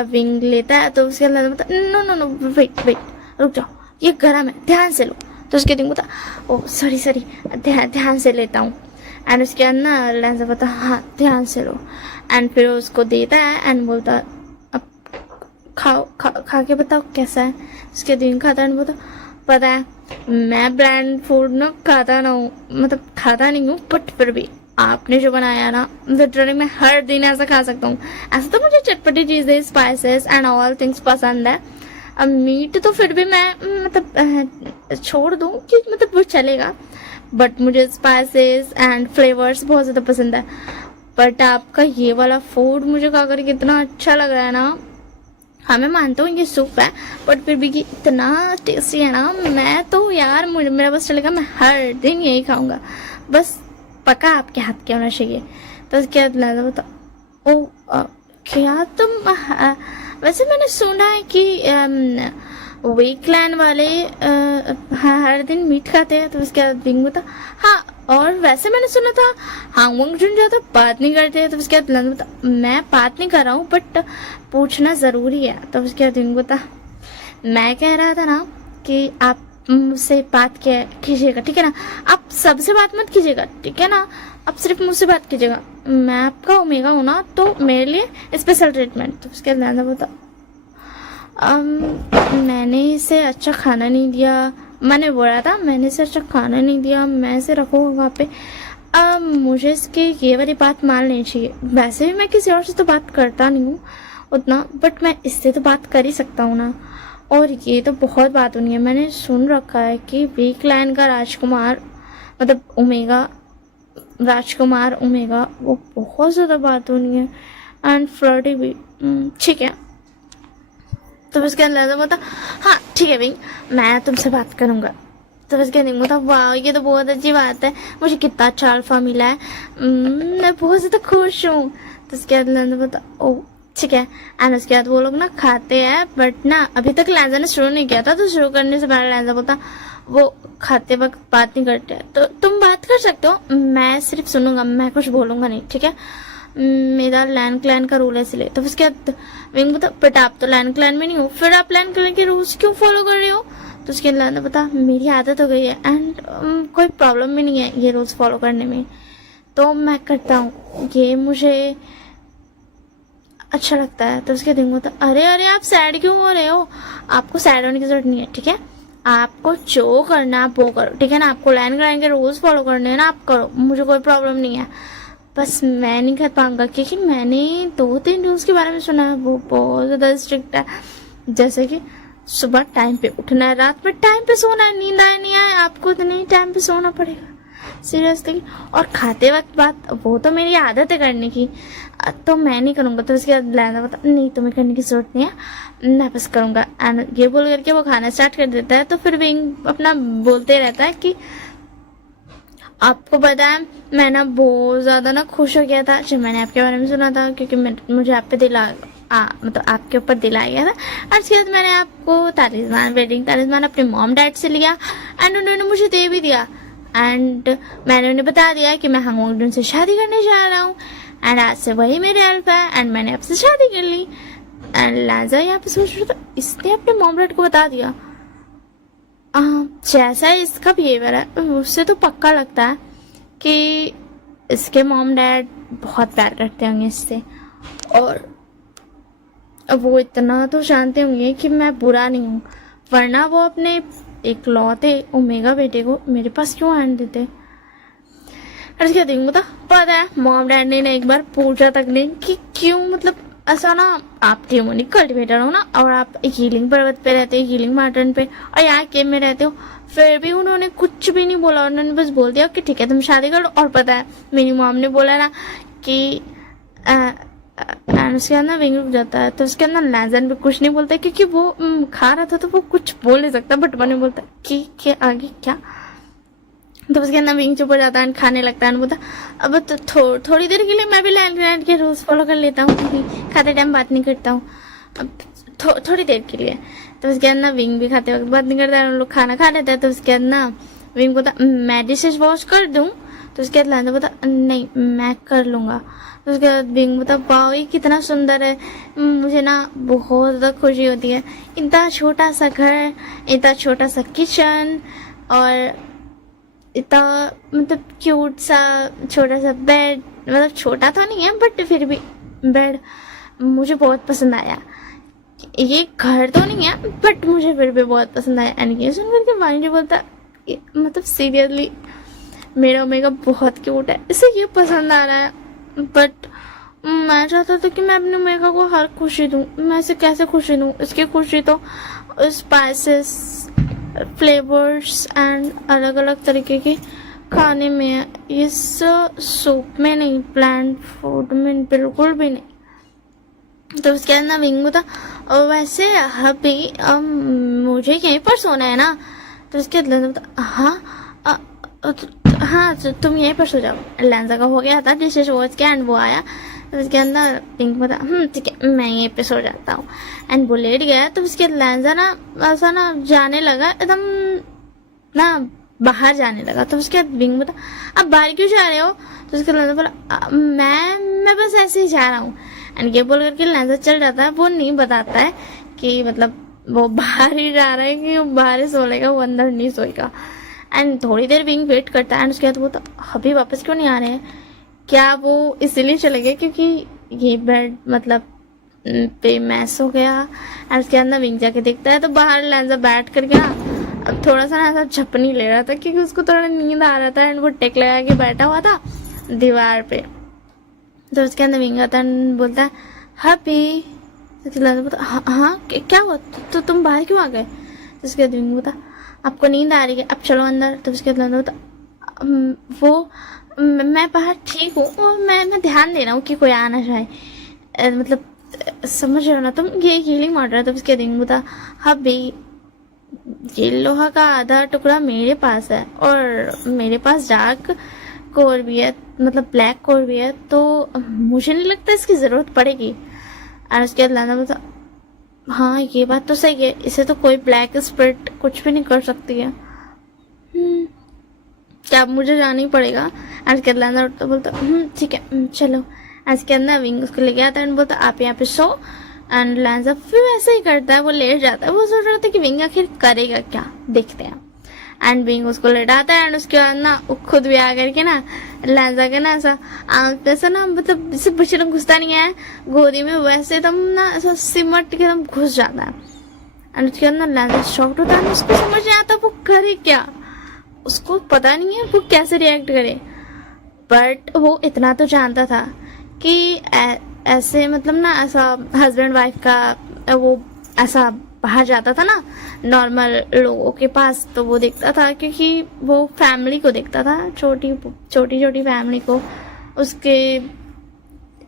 विंग लेता है। तो उसके बाद बोलता no no no wait wait रुक जाओ, ये गर्म है ध्यान से लो। तो उसके दिन बोलता ओ सॉरी सॉरी ध्यान से लेता हूँ। एंड उसके बाद ना लैंजा बोलता हाँ ध्यान से लो। एंड फिर उसको देता है एंड बोलता अब खाओ खा के बताओ कैसा है। उसके दिन खाता है बोलता पता है मैं ब्रांड फूड ना खाता ना हूँ, मतलब खाता नहीं हूँ, बट फिर भी आपने जो बनाया ना लिटरली मैं हर दिन ऐसा खा सकता हूँ। ऐसा तो मुझे चटपटी चीज़ें स्पाइसेस एंड ऑल थिंग्स पसंद है, अब मीट तो फिर भी मैं मतलब छोड़ दूँ कि मतलब वो चलेगा, बट मुझे स्पाइसेस एंड फ्लेवर्स बहुत ज़्यादा पसंद है। बट आपका ये वाला फूड मुझे खा कर कितना अच्छा लग रहा है ना। हाँ मैं मानता हूँ ये सूप है, बट फिर भी ये इतना टेस्टी है ना, मैं तो यार मेरा बस चलेगा, मैं हर दिन यही खाऊंगा, बस पका आपके हाथ के होना चाहिए। तो उसके बाद लगा बता ओ क्या तुम वैसे मैंने सुना है कि वे क्लैन वाले हर दिन मीट खाते हैं। तो उसके बाद विंग बता हाँ, और वैसे मैंने सुना था हांगवंग जुन ज्यादा बात नहीं करते हैं। तो उसके बाद लंग बता मैं बात नहीं कर रहा हूँ बट पूछना ज़रूरी है। तो उसके बाद विंग बता मैं कह रहा था ना कि आप मुझसे बात कीजिएगा ठीक है ना, आप सबसे बात मत कीजिएगा ठीक है ना, आप सिर्फ मुझसे बात कीजिएगा, मैं आपका ओमेगा हूँ ना, तो मेरे लिए स्पेशल ट्रीटमेंट। तो उसके बाद बता मैंने इसे अच्छा खाना नहीं दिया, मैंने बोला था मैंने इसे अच्छा खाना नहीं दिया, मैं इसे रखूँगा वहाँ पे, मुझे इसकी ये वाली बात मान लेनी चाहिए। वैसे भी मैं किसी और से तो बात करता नहीं हूँ उतना, बट मैं इससे तो बात कर ही सकता हूँ ना, और ये तो बहुत बात होनी है। मैंने सुन रखा है कि वीक लाइन का राजकुमार मतलब ओमेगा राजकुमार ओमेगा वो बहुत ज़्यादा बात होनी है एंड फ्लर्टी भी ठीक है। तो उसके अंदर बोलता हाँ ठीक है भाई मैं तुमसे बात करूँगा। तो उसके अंदर बोलता वाह ये तो बहुत अच्छी बात है, मुझे कितना अच्छा अल्फा मिला है, मैं बहुत ज़्यादा खुश हूँ। तो उसके अंदर बोलता ओ ठीक है। एंड उसके बाद वो लोग ना खाते हैं, बट ना अभी तक लैंजा ने शुरू नहीं किया था, तो शुरू करने से पहले लैंजा बोलता वो खाते वक्त बात नहीं करते, तो तुम बात कर सकते हो, मैं सिर्फ सुनूंगा, मैं कुछ बोलूंगा नहीं ठीक है, मेरा लैंड क्लैन का रूल है इसलिए। तो उसके बाद विंग बता बट आप तो लैंड क्लैन में नहीं हो, फिर आप लैंड क्लैन के रूल्स क्यों फॉलो कर रहे हो। तो उसके बाद बता मेरी आदत हो गई है एंड कोई प्रॉब्लम भी नहीं है ये रूल्स फॉलो करने में, तो मैं करता हूँ, ये मुझे अच्छा लगता है। तो उसके दिन होता अरे अरे आप सैड क्यों हो रहे हो, आपको सैड होने की जरूरत नहीं है ठीक है, आपको जो करना है आप वो करो, ठीक है ना। आपको लाइन के रूल्स फॉलो करने हैं ना, आप करो, मुझे कोई प्रॉब्लम नहीं है। बस मैं नहीं कर पाऊंगा, क्योंकि मैंने 2-3 रूल्स के बारे में सुना है, वो बहुत ज़्यादा स्ट्रिक्ट है। जैसे कि सुबह टाइम पे उठना है, रात में टाइम पे सोना है, नींद आए नहीं आए आपको तो नहीं टाइम पे सोना पड़ेगा, सीरियसली। और खाते वक्त बात, वो तो मेरी आदत है करने की, तो मैं नहीं करूँगा। तो उसके बाद लहजा बता नहीं तुम्हें करने की जरूरत नहीं है, मैं बस करूँगा। एंड ये बोल करके वो खाना स्टार्ट कर देता है। तो फिर विंग अपना बोलते रहता है कि आपको पता है मैं ना बहुत ज़्यादा ना खुश हो गया था जब मैंने आपके बारे में सुना था, क्योंकि मुझे आप पे मतलब आपके ऊपर दिल आ गया था। और उसके बाद मैंने आपको वेडिंग तालिस्मान अपने मॉम डैड से लिया एंड उन्होंने मुझे दे भी दिया। एंड मैंने उन्हें बता दिया कि मैं हांगोंग से शादी करने जा रहा हूँ एंड आज से वही मेरे हेल्प है एंड मैंने आपसे शादी कर ली। एंड लाजा यहाँ पे सोच रहा था इसने अपने मॉम डैड को बता दिया। जैसा इसका बिहेवियर है उससे तो पक्का लगता है कि इसके मॉम डैड बहुत प्यार करते होंगे इससे, और वो इतना तो जानते होंगे कि मैं बुरा नहीं हूँ, वरना वो अपने इकलौते ओमेगा बेटे को मेरे पास क्यों आने देते। और क्या देखूंगा तो पता है मॉम डैड ने एक बार पूछा तक नहीं कि क्यों, मतलब ऐसा ना आप डेमोनिक कल्टिवेटर हो ना और आप हीलिंग पर्वत पे रहते हो, हीलिंग माउंटेन पे, और यहाँ केव में रहते हो, फिर भी उन्होंने कुछ भी नहीं बोला। उन्होंने बस बोल दिया कि ठीक है तुम शादी कर लो। और पता है मेरी मॉम ने बोला ना कि उसके अंदर विंग रुक जाता है, तो उसके अंदर लैजन भी कुछ नहीं बोलता क्योंकि वो खा रहा था तो वो कुछ बोल नहीं सकता, बट मैंने बोलता कि आगे क्या। तो उसके अंदर विंग चुप हो जाता है, खाने लगता है, बोलता अब तो थोड़ी देर के लिए मैं भी लैंड के रूल्स फॉलो कर लेता हूँ, खाते टाइम बात नहीं करता हूँ, अब थोड़ी देर के लिए। तो उसके अंदर विंग भी खाते वक्त बात नहीं करता है, उन लोग खाना खा लेते हैं। तो उसके अंदर विंग बोलता मैं डिशेज वॉश कर दूँ, तो उसके बाद लैंडा बोलता नहीं मैं कर लूँगा। तो उसके बाद विंग बोलता वाह ये कितना सुंदर है, मुझे ना बहुत ज़्यादा खुशी होती है, इतना छोटा सा घर, इतना छोटा सा किचन, और इतना मतलब क्यूट सा छोटा सा बेड, मतलब छोटा तो नहीं है बट फिर भी बेड मुझे बहुत पसंद आया। ये घर तो नहीं है बट मुझे फिर भी बहुत पसंद आया। एंड ये सुन करके वाणी जो बोलता मतलब सीरियसली मेरा ओमेगा बहुत क्यूट है, इसे ये पसंद आ रहा है, बट मैं चाहता था कि मैं अपने ओमेगा को हर खुशी दूँ। मैं इसे कैसे खुशी दूँ, इसकी खुशी तो स्पाइसेस फ्लेवर्स एंड अलग अलग तरीके के खाने में है, इस सूप में नहीं, प्लांट फूड में बिल्कुल भी नहीं। तो उसके अंदर विंगू था और वैसे अभी मुझे यहीं पर सोना है ना। तो उसके अंदर हाँ तुम यहीं पर सो जाओ। लैंजा का हो गया था डिशेस वॉच के एंड वो आया। तो उसके अंदर पिंक बता ठीक है मैं यहीं पे सो जाता हूँ एंड वो लेट गया। तो उसके लैंजा ना ऐसा ना जाने लगा एकदम ना बाहर जाने लगा। तो उसके बाद विंग बता अब बाहर क्यों जा रहे हो। तो उसके लैंजा बोला मैं बस ऐसे ही जा रहा हूँ। एंड ये बोल करके लैंजा चल जाता है। वो नहीं बताता है कि मतलब वो बाहर ही जा रहा है कि वो बाहर ही सो लेगा, वो अंदर नहीं सोएगा। एंड थोड़ी देर विंग वेट करता है एंड उसके बाद वो तो अभी वापस क्यों नहीं आ रहे हैं, क्या वो इसीलिए चले गए क्योंकि ये बेड मतलब पे मैस हो गया। एंड उसके अंदर विंग जाके देखता है तो बाहर लैंजा बैठ कर गया। अब थोड़ा सा ऐसा झपनी ले रहा था क्योंकि उसको थोड़ा नींद आ रहा था एंड वो टेक लगा के बैठा हुआ था दीवार पे। तो उसके अंदर विंग आता है बोलता है हैप्पी। तो लैंजा बोलता हाँ क्या हुआ तो तुम बाहर क्यों आ गए। तो उसके बाद विंग बोलता आपको नींद आ रही है अब चलो अंदर। तो उसके बाद होता वो मैं बाहर ठीक हूँ, मैं ध्यान दे रहा हूँ कि कोई आ ना जाए, मतलब समझ रहे हो ना तुम, ये हीलिंग मॉडल है। तो उसके दिन होता हाँ भाई ये लोहा का आधा टुकड़ा मेरे पास है और मेरे पास डार्क कोर भी है, मतलब ब्लैक कोर भी है, तो मुझे नहीं लगता इसकी ज़रूरत पड़ेगी। और उसके बाद लाना बोलता हाँ ये बात तो सही है, इसे तो कोई ब्लैक स्पिरिट कुछ भी नहीं कर सकती है, क्या अब मुझे जाना ही पड़ेगा। आज के अंदर तो बोलता ठीक है चलो। आज के अंदर विंग उसको ले गया था एंड बोलता आप यहाँ पे सो। एंड लैंजा फिर वैसे ही करता है, वो लेट जाता है। वो सोच रहा था कि विंग आखिर करेगा क्या, देखते हैं। एंड विंग उसको लेटाता है एंड उसके बाद ना वो खुद भी आ करके ना लैंजा के ना ऐसा आँख पे ऐसा ना मतलब जैसे बच्चे लोग घुसता नहीं है गोदी में, वैसे एकदम ना ऐसा सिमट के एकदम घुस जाता है। एंड उसके बाद ना लैंजा शॉक्ड होता है, उसको समझ नहीं आता वो करे क्या, उसको पता नहीं है वो कैसे रिएक्ट करे। बट वो इतना तो जानता था कि ऐसे मतलब ना ऐसा हस्बैंड वाइफ का वो ऐसा बाहर जाता था ना नॉर्मल लोगों के पास, तो वो देखता था क्योंकि वो फैमिली को देखता था, छोटी छोटी फैमिली को, उसके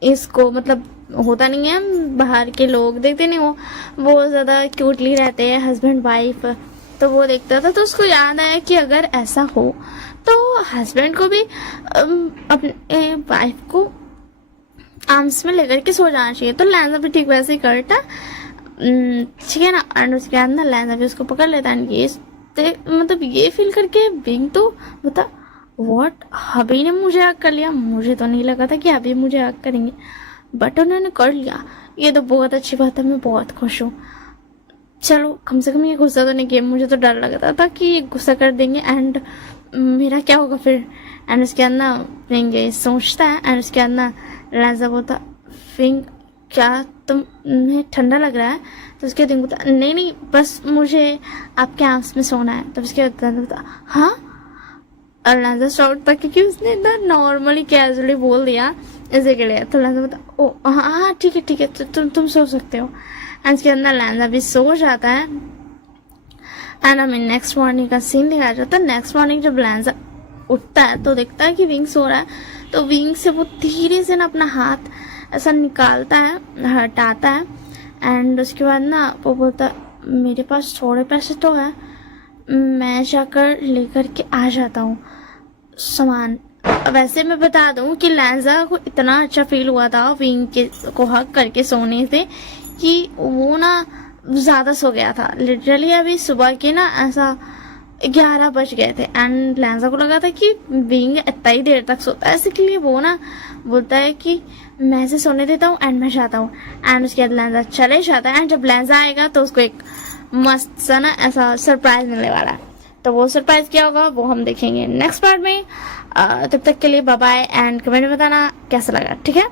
इसको मतलब होता नहीं है बाहर के लोग देखते नहीं, वो ज़्यादा क्यूटली रहते हैं हस्बैंड वाइफ, तो वो देखता था। तो उसको याद आया कि अगर ऐसा हो तो हस्बैंड को भी अपने वाइफ को आर्म्स में लेकर के सो जाना चाहिए। तो लैंजा भी ठीक वैसे ही करता, ठीक है ना। एंड उसके बाद ना लैंजा भी उसको पकड़ लेता है। ये मतलब ये फील करके विंग तो बता व्हाट, अभी ने मुझे हक कर लिया, मुझे तो नहीं लगा था कि अभी मुझे हक करेंगे, बट उन्होंने कर लिया, ये तो बहुत अच्छी बात है, मैं बहुत खुश हूँ। चलो कम से कम ये गुस्सा तो नहीं किया, मुझे तो डर लगता था कि ये गुस्सा कर देंगे एंड मेरा क्या होगा फिर। एंड उसके बाद ना विंग ये सोचता है, एंड उसके बाद ना लैंजा बोलता विंग क्या तुम्हें ठंडा लग रहा है, तो उसके बाद बोलता नहीं नहीं बस मुझे आपके आर्म्स में सोना है। तो उसके बाद बोलता हाँ, और लैंजा शॉर्ट था क्योंकि उसने ना नॉर्मली कैजुअली बोल दिया इसी के लिए। तो लैंजा बोलता ओ हाँ हाँ ठीक है तो तुम सो सकते हो। एंड उसके अंदर लैंजा भी सो जाता है। एंड हमें नेक्स्ट मॉर्निंग का सीन दिखाया जाता है। नेक्स्ट मॉर्निंग जब लैंजा उठता है तो देखता है कि विंग सो रहा है, तो विंग से वो धीरे से ना अपना हाथ ऐसा निकालता है, हटाता है। एंड उसके बाद ना वो बोलता मेरे पास थोड़े पैसे तो है, मैं जाकर लेकर के आ जाता हूँ सामान। वैसे मैं बता दूं कि लैंजा को इतना अच्छा फील हुआ था विंग के को हक करके सोने से कि वो ना ज़्यादा सो गया था। लिटरली अभी सुबह के ना ऐसा 11 बज गए थे एंड लैंजा को लगा था कि विंग इतना ही देर तक सोता है, इसलिए वो ना बोलता है कि मैं इसे सोने देता हूँ एंड मैं जाता हूँ। एंड उसके बाद लैंजा चले जाता है। एंड जब लैंजा आएगा तो उसको एक मस्त सा ना ऐसा सरप्राइज मिलने वाला है, तो वो सरप्राइज क्या होगा वो हम देखेंगे नेक्स्ट पार्ट में। तब तक के लिए बाय बाय एंड कमेंट में बताना कैसा लगा, ठीक है।